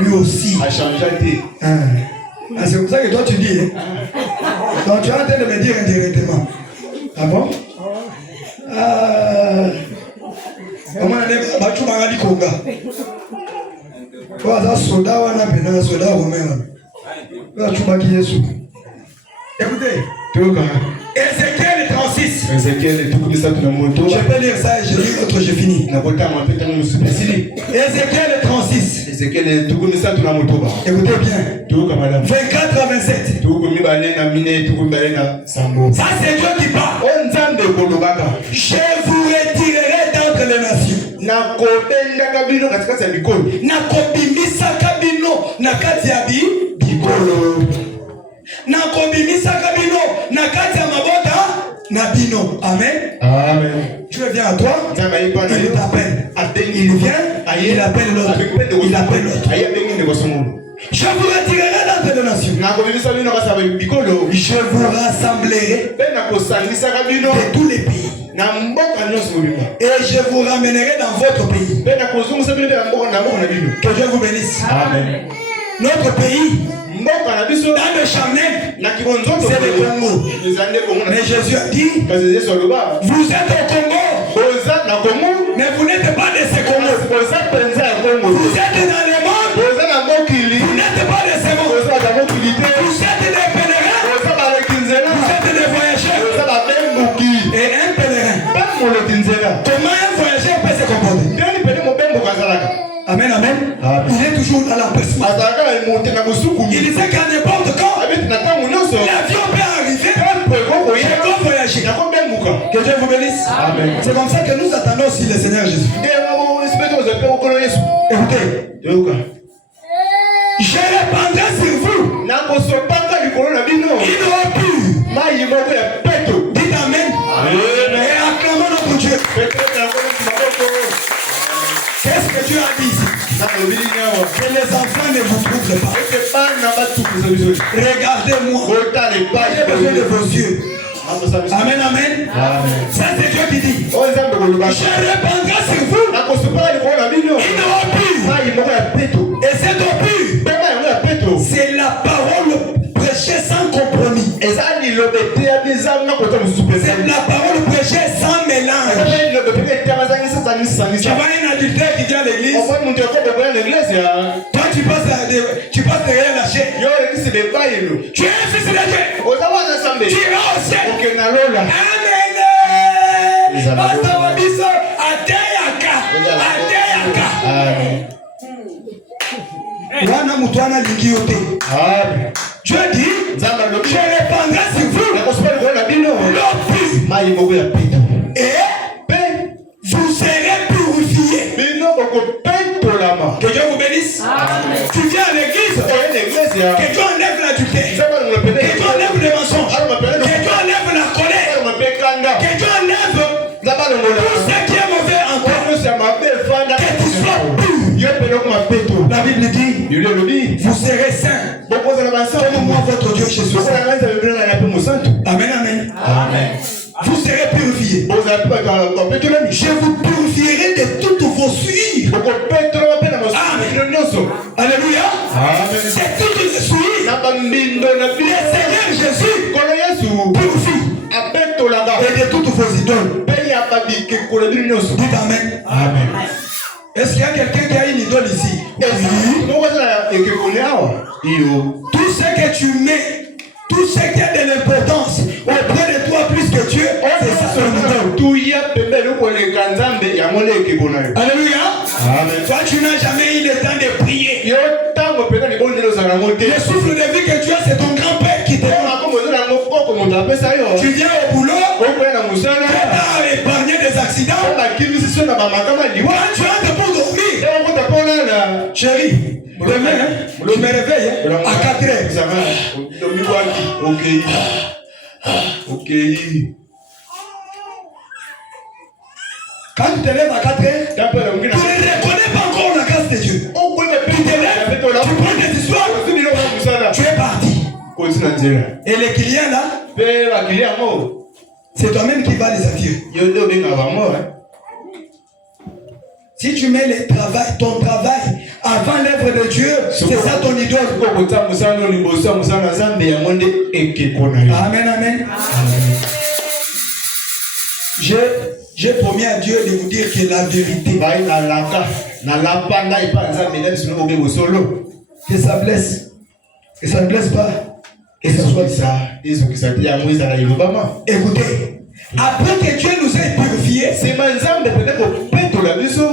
Lui aussi. C'est comme ça que toi tu dis. Hein? Donc tu es en train de me dire indirectement. Ah bon? Comment on est battu dans la Konga? Quoi ça soda ou un appel soda ou même? Écoutez. Ézéchiel 36. Je peux lire ça et je lis l'autre, je finis. Ézéchiel 36. Écoutez bien. 24 à 27. Ça c'est Dieu qui parle. Je vous retirerai d'entre les nations. Nakobimisaka bino nakati ya bikolo. Nakobimisaka bino nakati ya mabota na bino. Amen. Amen. Dieu vient à toi. Il t'appelle. Il vient. Il appelle l'autre. Il appelle l'autre. Je vous retirerai représente les nations. Je vous rassemblerai de tous les pays. Et je vous ramènerai dans votre pays. Que Dieu vous bénisse. Amen. Notre pays, dans le Charnel, c'est le Congo. Mais Jésus a dit, vous êtes au Congo, mais vous n'êtes pas de ce Congo. Vous êtes dans le monde, vous n'êtes pas de ce monde. Vous êtes des pèlerins, vous êtes des voyageurs. Et un pèlerin, comment un voyageur peut se comporter? Amen, amen. Il est toujours dans l'empressement. Il disait qu'à n'importe quand, l'avion peut arriver, je dois voyager. Que Dieu vous bénisse. Amen. C'est comme ça que nous attendons aussi le Seigneur Jésus. Écoutez. Je répandrai sur vous une eau pure. Dites amen. Et acclamons notre Dieu. Qu'est-ce que Dieu a dit ici? Que les enfants ne vous troublent pas. Regardez-moi. J'ai besoin de vos yeux. Amen, amen. Ça c'est Dieu qui dit. Je répandrai sur vous une eau pure. Et cette eau pure, c'est la parole prêchée sans compromis. C'est la parole prêchée sans mélange. Tu vois un adultère qui vient à l'église. Toi tu passes derrière la chaîne. Tu es un fils de Dieu. Tu iras au ciel. Amen. Pasteur Wabiso, Ateyaka. Wana mutwana lingiote. Dieu dit, je répandrai sur vous l'eau pure. Et vous serez purifiés. Que Dieu vous bénisse. Tu viens à l'église. Que Dieu enlève l'adultère. Que Dieu enlève les mensonges. Que Dieu enlève la colère. Que Dieu enlève tout ce qui est mauvais en toi. Que tu sois pur. La Bible dit, vous serez saints. Comme moi votre Dieu Jésus. Amen, amen. Amen. Vous serez purifiés. Je vous purifierai de toutes vos souillures. Amen. Alléluia. C'est toutes les souillures. Le Seigneur Jésus purifie. Et de toutes vos idoles. Dites amen. Amen. Est-ce qu'il y a quelqu'un qui a une idole ici? Tout ce que tu mets, tout ce qui a de l'importance auprès de toi plus que Dieu, c'est ça son idole. Alléluia. Toi tu n'as jamais eu le temps de prier. Le souffle de vie que tu as, c'est ton grand-père qui te donne. Tu viens au boulot, tu as épargné des accidents. Quand tu entres pour dormir, chérie, demain, je me réveille à 4 heures. Ok. Quand tu te lèves à 4 heures, tu ne reconnais pas encore la grâce de Dieu. Tu te lèves, tu prends des histoires, tu es parti. Et les clients là, c'est toi-même qui vas les attirer. Si tu mets ton travail avant l'œuvre de Dieu, c'est ça ton idole. Amen, amen. J'ai promis à Dieu de vous dire que la vérité, que ça blesse, que ça ne blesse pas, que ça soit ça. Écoutez, après que Dieu nous ait purifiés,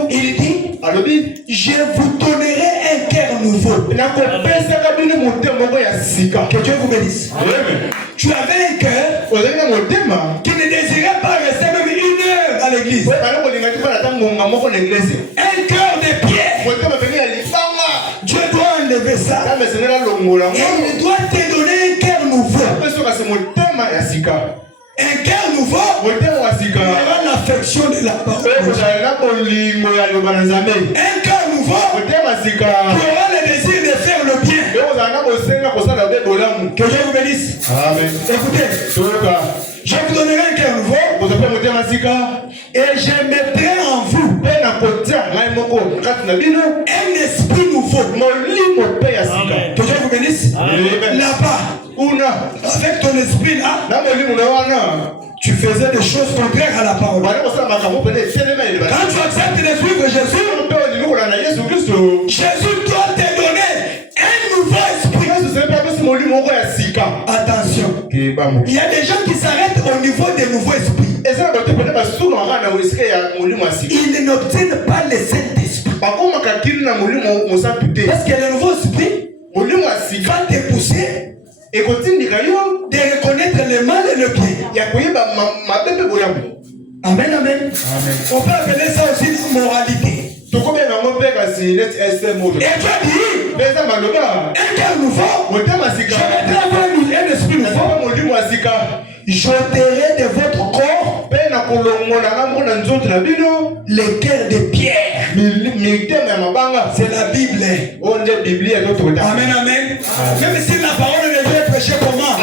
il dit, je vous donnerai un cœur nouveau. Que Dieu vous bénisse. Tu avais un cœur qui ne désirait pas rester même 1 heure à l'église. Un cœur de pierre. Dieu doit enlever ça. Et il doit te donner un cœur nouveau. Un cœur nouveau aura l'affection de la parole. Un cœur nouveau qui aura le désir de faire le bien. Que Dieu vous bénisse. Amen. Écoutez, je vous donnerai un cœur nouveau et je mettrai en vous un esprit nouveau. Amen. Que Dieu vous bénisse. Là-bas, avec ton esprit là, tu faisais des choses contraires à la parole. Quand tu acceptes de suivre Jésus, Jésus doit te donner un nouveau esprit. Attention, il y a des gens qui s'arrêtent au niveau des nouveaux esprits. Ils n'obtiennent pas le Saint-Esprit. Parce que le nouveau esprit va te pousser de reconnaître le mal et le bien. Amen, amen. On peut appeler ça aussi moralité. Et Dieu dit, un cœur nouveau, je mettrai un esprit nouveau, j'ôterai de votre corps les cœurs de pierre. C'est la Bible. Amen, amen. Même si la parole de Dieu est prêchée comment,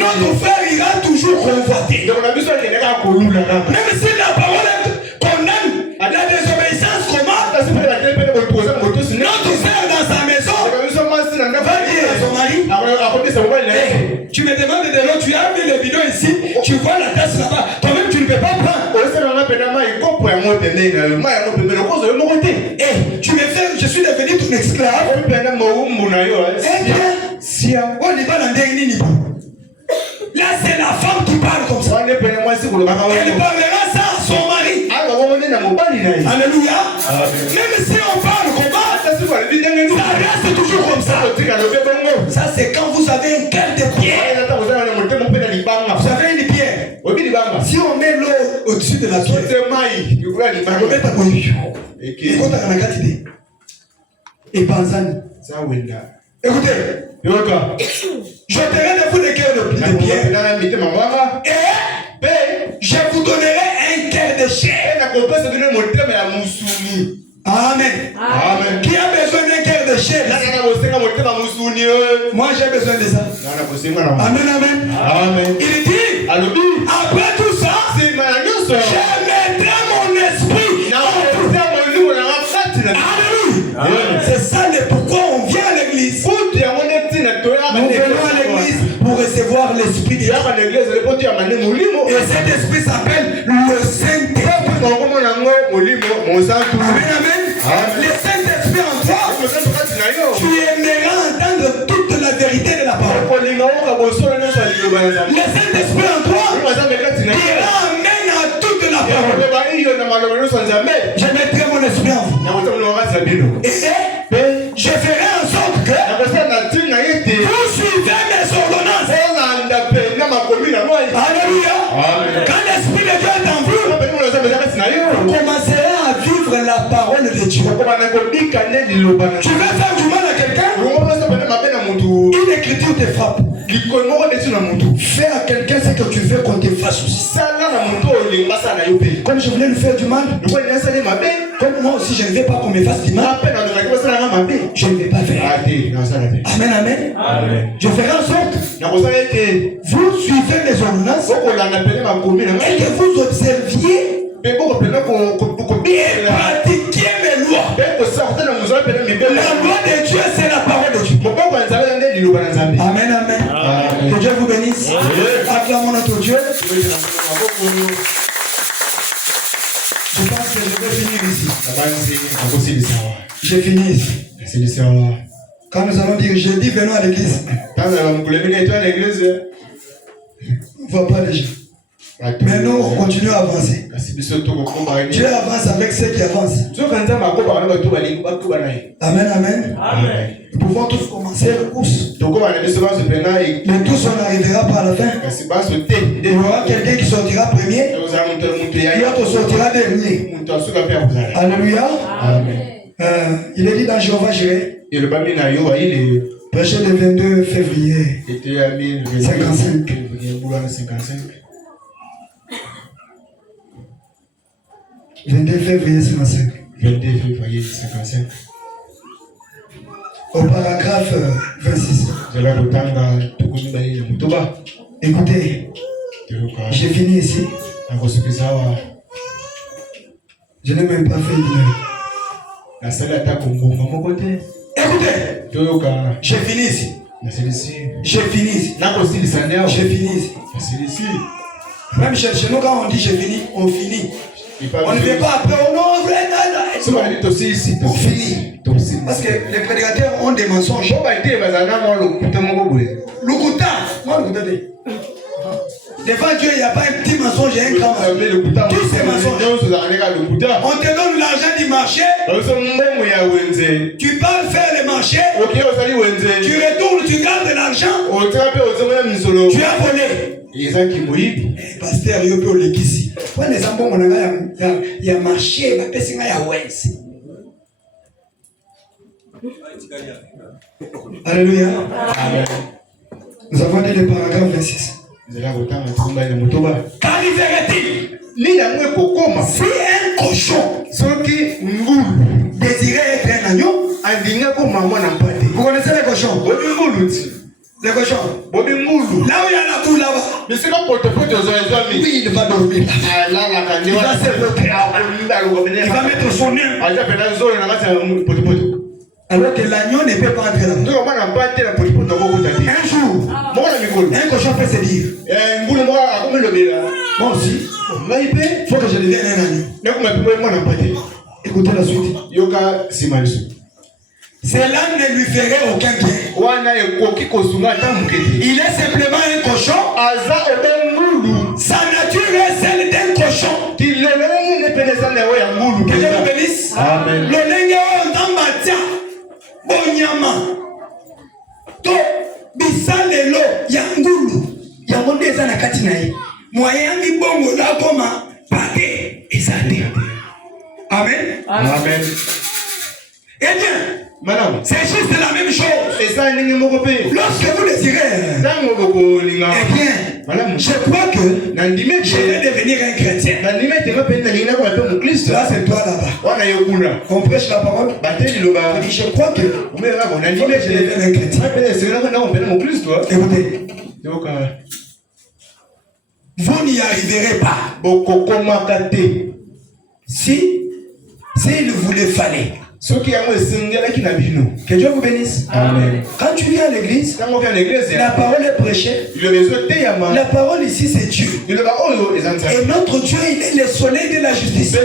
notre frère ira toujours convoiter. Même si la parole condamne la désobéissance, comment notre frère dans sa maison va dire à son mari, hey, tu me demandes de l'eau, tu as mis le bidon ici, tu vois la tasse là-bas, toi-même tu ne peux pas prendre. Hey, tu me fais, je suis devenu ton esclave. Eh bien, là c'est la femme qui parle comme ça. Elle parlera ça à son mari. Alléluia. Même si on parle comment, ça reste toujours comme ça. Ça c'est quand vous avez un cœur de pierre. Vous avez une pierre. Si on met l'eau au-dessus de la pierre, et pensez. Écoutez, je terai de vous des cœurs de pierre et je vous donnerai un cœur de chair. Amen. Amen. Qui a besoin d'un cœur de chair? Moi j'ai besoin de ça. Amen, amen. Amen. Il dit, après tout ça, je mettrai mon esprit. Alléluia. C'est ça le pourquoi on vient à l'église. Nous venons à l'église pour recevoir l'esprit de Dieu. Et cet esprit s'appelle le Saint-Esprit. Amen, amen. Le Saint-Esprit en toi, tu aimeras entendre toute la vérité de la parole. Le Saint-Esprit en toi dira amen à toute la parole. Je mettrai mon esprit en vous. Et je ferai en sorte que vous suivez mes ordonnances. Alléluia. Quand l'esprit de Dieu est en vous, vous commencerez à vivre la parole de Dieu. Tu veux faire du mal à quelqu'un? Une écriture te frappe. Fais à quelqu'un ce que tu veux qu'on te fasse aussi. Comme je voulais lui faire du mal, comme moi aussi je ne veux pas qu'on me fasse du mal, je ne vais pas faire. Amen, amen. Je ferai en sorte vous suivez les ordonnances et que vous observiez et pratiquiez mes lois. La loi de Dieu, c'est la parole de Dieu. Amen, amen. Que Dieu vous bénisse. Acclamons notre Dieu. Je pense que je vais finir ici. J'ai fini ici. Quand nous allons dire jeudi, venons à l'église. On ne voit pas les gens. Mais nous, on continue à avancer. Dieu avance avec ceux qui avancent. Amen, amen. Nous pouvons tous commencer la course. Mais tous, on n'arrivera pas à la fin. Il y aura quelqu'un qui sortira premier. L'autre sortira dernier. Alléluia. Il est dit dans Jéhovah Jireh. Prêché le 22 février 55. 22 février 55. Au paragraphe 26. Écoutez, j'ai fini ici. Je n'ai même pas fait une heure. Écoutez, j'ai fini ici. J'ai fini ici. J'ai fini ici. Même chez nous, quand on dit j'ai fini, on finit. On ne fait pas après, on finit. Parce que les prédicateurs ont des mensonges. Devant Dieu, il n'y a pas un petit mensonge et un grand mensonge. Tous ces mensonges. On te donne l'argent du marché. Tu pars faire le marché. Tu retournes, tu gardes l'argent. Tu as volé. Pasteur, il y a le kisi. Quand les enfants il y a marché, il y a Wensi. Alléluia. Amen. Nous avons dit le paragraphe 26. Qu'arriverait-il si un cochon désirait être un agneau? Vous connaissez les cochons? Les cochons. Là où il y a la boule là-bas. Oui, il va dormir. Il va se bloquer. Il va mettre son nez. Alors que l'agneau ne peut pas entrer là. Un jour, un cochon peut se dire moi aussi, il faut que je devienne un agneau. Écoutez la suite. Cela ne lui ferait aucun bien. Il est simplement un cochon. Sa nature est celle d'un cochon. Que Dieu vous bénisse. Amen. Le lengue dans Matia. Bonyama. To bisalelo yangulu. Yamonde eza na kati na ye. Moyen mi bongo la koma pake ezali. Amen. Amen. Eh bien, madame, c'est juste la même chose. Lorsque vous désirez, eh bien, madame, je crois que je vais devenir un chrétien. Là, c'est toi là-bas. On prêche la parole. Je crois que je vais devenir un chrétien. Écoutez, vous n'y arriverez pas. S'il vous le fallait. Que Dieu vous bénisse. Amen. Quand tu viens à l'église, la parole est prêchée. La parole ici, c'est Dieu. Et notre Dieu, il est le soleil de la justice.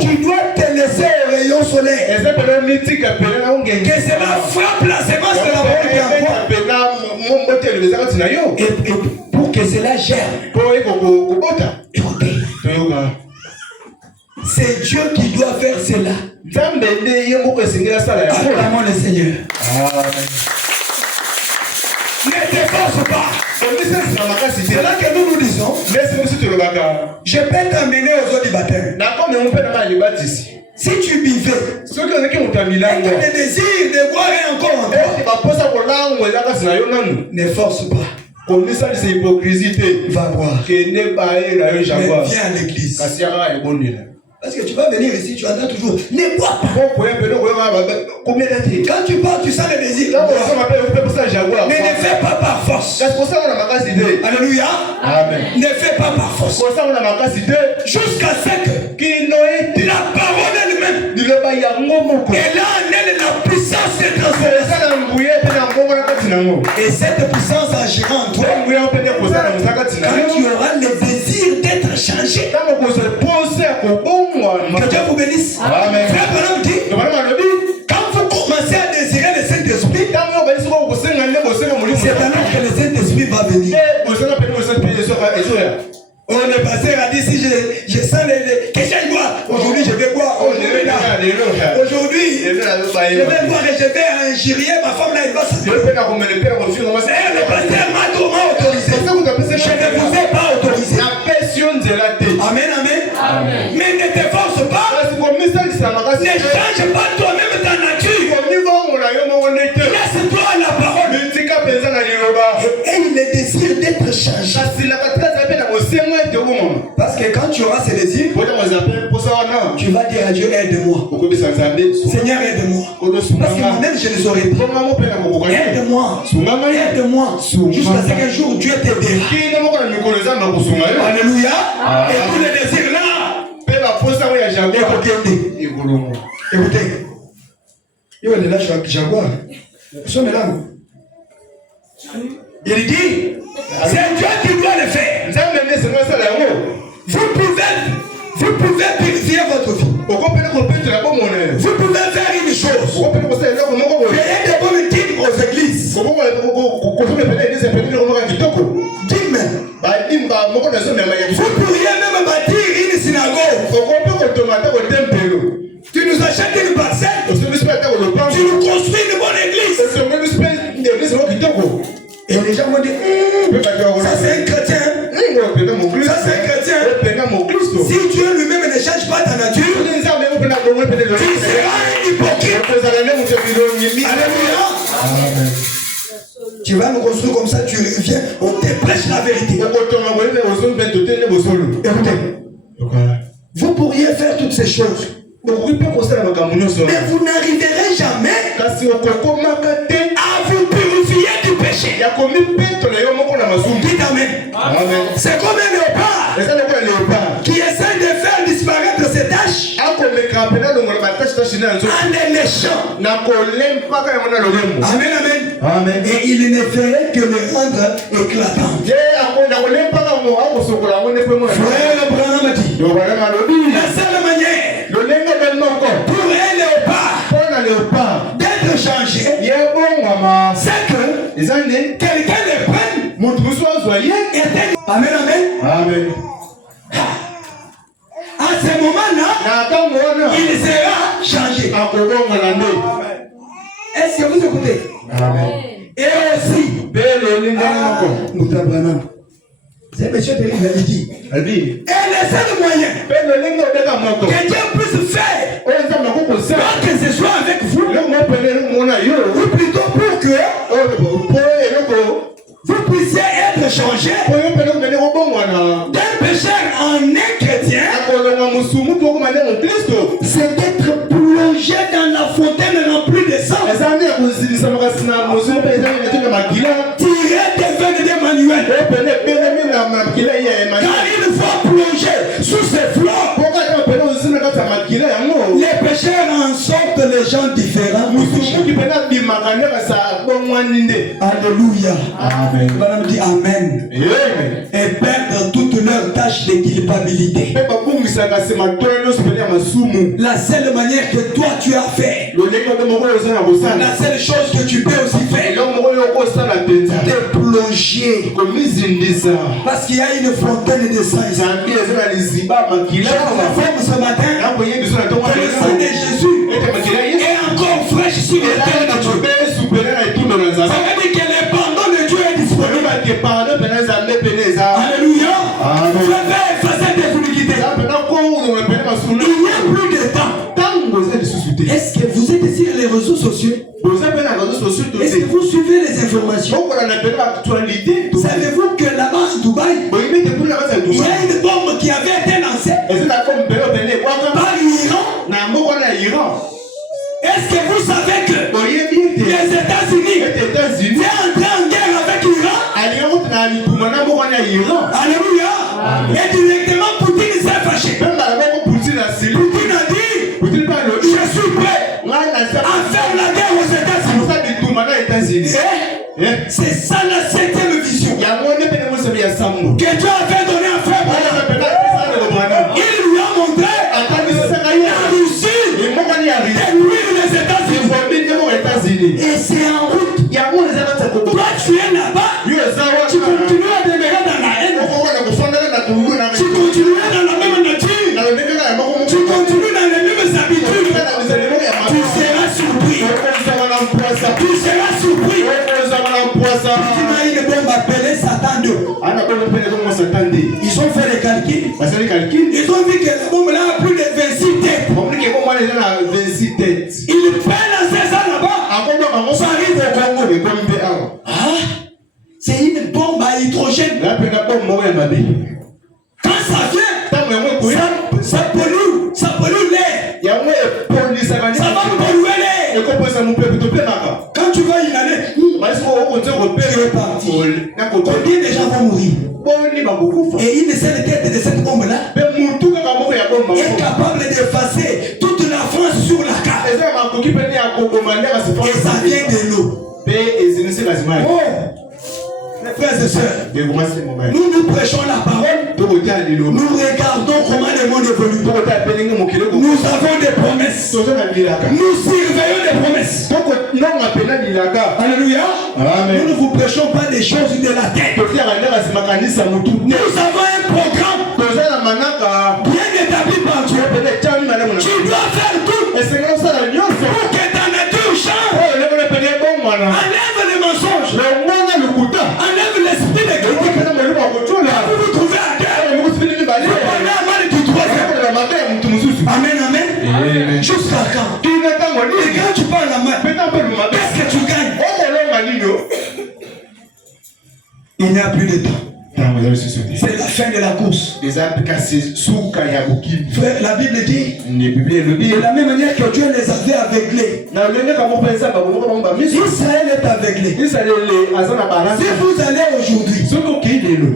Tu dois te laisser au rayon soleil. Que cela frappe la sémence de la parole qui envoie. Et pour que cela germe. Écoutez. C'est Dieu qui doit faire cela. Acclamons le Seigneur. Ne t'efforce pas. C'est là que nous nous disons. Je peux t'amener aux eaux du baptême. Si tu buvais et que le désir de boire est encore en toi, ne force pas. Va boire. Mais viens à l'église. Parce que tu vas venir ici, tu entends toujours. Ne bois pas. Quand tu pars, tu sens le désir. Mais ne fais pas par force. Alléluia. Amen. Ne fais pas par force. Jusqu'à ce que la parole elle-même, elle a en elle la puissance de transformation. Et cette puissance agira en toi. Quand tu auras le désir d'être changé. Que Dieu vous bénisse. Amen. Frère Branham dit, quand vous commencez à désirer le Saint-Esprit, c'est alors que le Saint-Esprit va venir. On est passé à dire si je sens les que j'aille boire. Aujourd'hui je vais boire. Aujourd'hui je vais boire et je vais injurier ma femme là, il va se le pasteur m'a autorisé. Je ne vous ai pas autorisé. Amen, amen. Mais ne t'efforce pas. Ne change pas toi-même ta nature. Laisse-toi la parole. Et il est désir d'être changé. Parce que quand tu auras ces désirs, tu vas dire à Dieu, aide-moi. Seigneur, aide-moi. Parce que moi-même, je ne saurais pas. Aide-moi. Aide-moi. Jusqu'à ce qu'un jour, Dieu t'aidera. Alléluia. Et tous les désirs là. Écoutez. Il est là, Jaguar. Nous sommes là. Il dit, c'est Dieu qui doit le faire. Vous pouvez purifier votre vie. Vous pouvez faire une chose. Créer des bonnes dîmes aux églises. Dîmes. Vous pourriez même bâtir une synagogue. Tu nous achètes une parcelle. Tu nous construis une bonne église. Et les gens vont dire, ça c'est un chrétien. Ça c'est un chrétien. Si Dieu lui-même ne change pas ta nature, tu seras un hypocrite. Alléluia. Tu vas nous construire comme ça, tu reviens, on te prêche la vérité. Écoutez, vous pourriez faire toutes ces choses. Mais vous n'arriverez jamais à vous purifier du péché. Dites amen. C'est comme un léopard qui essaie de faire disparaître ses taches en les léchant. Amen, amen. Et il ne ferait que le rendre éclatant. Frère Abraham dit, la seule manière pour un léopard d'être changé, c'est que quelqu'un le prenne. Amen, amen. À ce moment-là, il sera changé. Est-ce que vous écoutez? Amen. Et aussi, c'est monsieur de l'Église dit. Et le seul moyen que Dieu puisse faire que ce soit avec vous, ou plutôt pour que vous puissiez être changé d'un pécheur en un chrétien, c'est d'être plongé dans la fontaine remplie de sang. Tirer des veines d'Emmanuel. Car une fois plongé sous ces flots, les pécheurs en sortent les gens différents. Alléluia. Madame dit Amen. Et perdre toutes leurs tâches de culpabilité. La seule manière que toi tu as fait, la seule chose que tu peux aussi faire, de plonger. Parce qu'il y a une fontaine de sang ici. Je confirme ce matin que le sang de Jésus est encore fraîche sur les terres de Dieu. Ça veut dire que le pardon de Dieu est disponible. Alléluia. Je vais effacer tes iniquités. Il n'y a plus de temps. Est-ce que vous êtes sur les réseaux sociaux? Est-ce que vous suivez les informations? Savez-vous que là-bas à Dubaï, il y a une bombe qui avait été lancée par l'Iran? Est-ce que vous savez que les États-Unis sont entrés en guerre avec l'Iran? Alléluia. Et directement Poutine s'est fâché. Poutine a dit, je suis prêt à faire la guerre aux États-Unis. C'est ça la 7e vision que Dieu avait donné à frère. Il lui a montré la Russie détruire les États-Unis. Et c'est en route. Toi tu es là-bas, tu continues à demeurer dans la haine, tu continues dans la même nature, tu continues dans les mêmes habitudes. Tu seras surpris. Tu seras surpris. Tu m'as une bombe appelée Satan 2. Ils ont fait les calculs. Ils ont vu que la bombe là a plus de 26 têtes. Il peut lancer ça là-bas. Ça arrive au Congo. C'est une bombe à hydrogène. Quand ça vient, ça pollue l'air. Quand tu vas y aller, tu es parti. Combien de gens vont mourir? Et une seule tête de cette bombe-là est capable d'effacer toute la France sur la carte. Et ça vient de l'eau. Oh. Mes frères et sœurs, nous prêchons la parole, nous regardons comment le monde évolue. Nous avons des promesses, nous surveillons des promesses. Alléluia. Nous ne vous prêchons pas des choses de la tête. Nous avons un programme bien établi par Dieu. Tu dois faire tout pour que ta nature change. Enlève les mensonges. Enlève l'esprit de critique. Vous vous trouvez à terre. Vous prenez un mal du troisième. Amen, amen. Jusqu'à quand? Et quand tu parles la main, qu'est-ce que tu gagnes? Il n'y a plus de temps. C'est la fin de la course. Frère, la Bible dit, de la même manière que Dieu les avait aveuglés, Israël est aveuglé. Si vous allez aujourd'hui,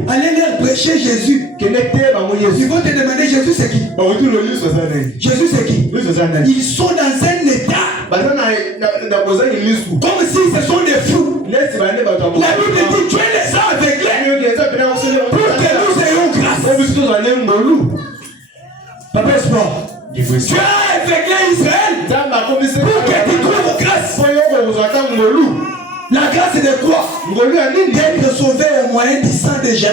allez leur prêcher Jésus, ils vont te demander Jésus c'est qui? Jésus c'est qui? Ils sont dans un état comme si ce sont des fous. La Bible dit Dieu les a aveuglés pour que nous ayons grâce. Papa Espoir, tu as aveuglé Israël pour que tu trouves grâce. La grâce de quoi? D'être sauvé au moyen du sang de Jésus.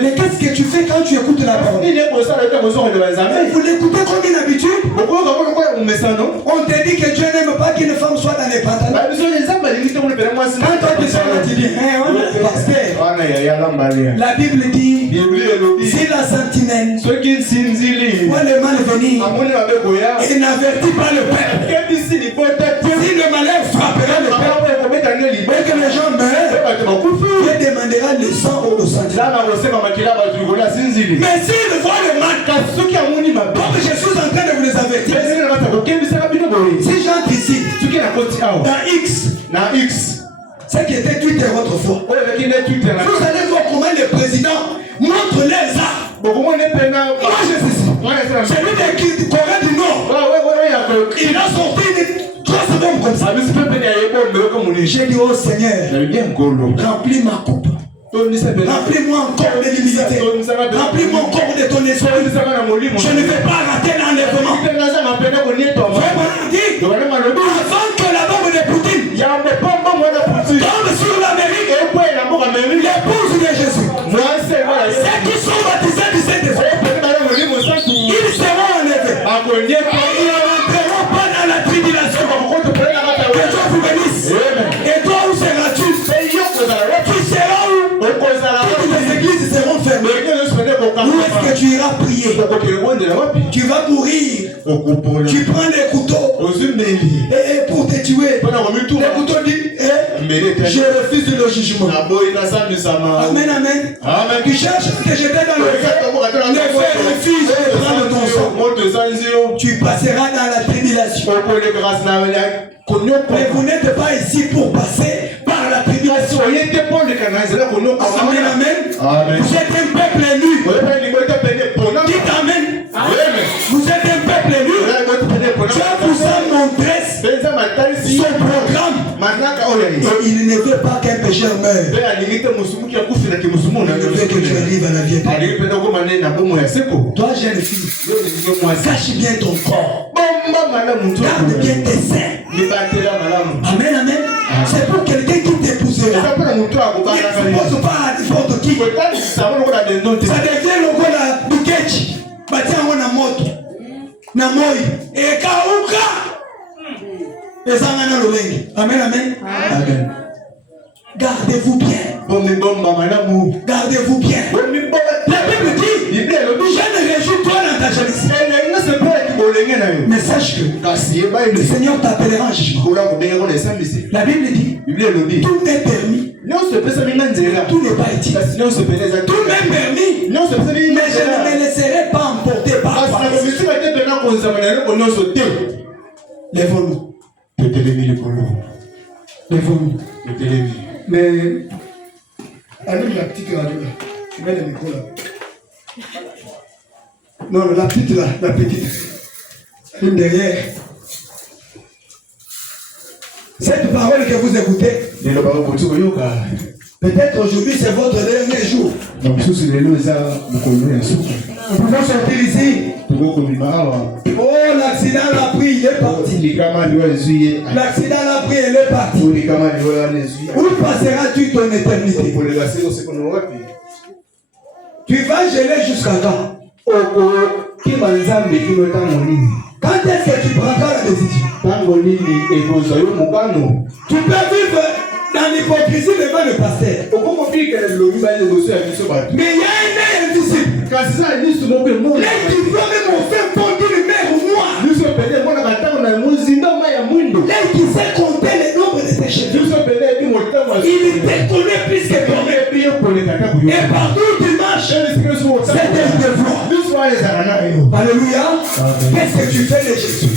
Mais qu'est-ce que tu fais quand tu écoutes la parole? Vous l'écoutez comme une habitude? On te dit que Dieu n'aime pas qu'une femme soit dans les pantalons. Quand toi tu sors là, tu dis, pasteur, la Bible dit, si la sentinelle voit le mal venir et n'avertit pas le peuple, si le malheur frappera le peuple, et que les gens meurent, Dieu demandera le sang au sentinelle. Mais s'il voit le mal, comme je suis en train de vous les avertir, si j'anticipe dans X, ce qui était Twitter autrefois, vous allez voir comment les présidents montrent les armes. Moi je sais ça. Celui de Corée du Nord, il a sorti une grosse bombe comme ça. J'ai dit au Seigneur, remplis ma coupe. Remplis-moi encore de l'humilité. Remplis-moi encore de ton esprit. Je ne vais pas rater l'enlèvement. Vraiment dit, avant que la bombe de Poutine tombe sur l'Amérique, l'épouse de Jésus, ceux qui sont baptisés du Saint-Esprit, ils seront enlevés. Ils ne rentreront pas dans la tribulation. Que Dieu vous bénisse. Et toi, où seras-tu? Tu seras où? Toutes les églises seront fermées. Où est-ce que tu iras prier? Tu vas courir. Tu prends les couteaux et pour te tuer. Les couteaux disent je refuse le jugement. Amen, amen. Tu cherches à te jeter dans le feu. Le feu refuse de prendre ton sang. Tu passeras dans la tribulation. Mais vous n'êtes pas ici pour passer par la tribulation. Amen, amen. Vous êtes un peuple élu. Dites amen. Vous êtes un peuple élu. Dieu vous a montré son programme. Et il ne veut pas qu'un pécheur meure. Il veut que tu arrives à la vie éternelle. Toi, jeune fille, cache bien ton corps. Garde bien tes seins. Amen, amen. C'est pour quelqu'un qui t'épousera. Il ne suppose pas à n'importe qui. Ça devient le goût du ketch. Tiens, on a moto. Na moi. Et kauka. Et ça, on a le lingue. Amen, amen. Amen. Gardez-vous bien. Gardez-vous bien. La Bible dit, je ne réjouis toi dans ta jeunesse. Mais sache que le Seigneur t'appellera en jugement. La Bible dit, tout est permis. Tout n'est pas utile. Tout m'est permis. Mais je ne me laisserai pas emporter par la paresse. Lèvons-nous. télémi le polo. Les vomi. Le télémi. Mais, allume la petite radio là. Tu mets le micro là. Non, la petite là, la petite. Allume derrière. Cette parole que vous écoutez, peut-être aujourd'hui c'est votre dernier jour. Nous pouvons sortir ici. Oh, l'accident l'a pris, il est parti. L'accident l'a pris, il est parti. Où passeras-tu ton éternité? Tu vas geler jusqu'à quand? Quand est-ce que tu prendras la décision? Tu peux vivre dans l'hypocrisie devant le pasteur. Mais il y a un œil invisible. Les diplômes m'ont fait fondre une mère noire. L'œil qui sait compter le nombre de tes cheveux. Il te connaît plus que toi-même. Et partout où tu marches, c'est un devoir. Alléluia. Qu'est-ce que tu fais de Jésus?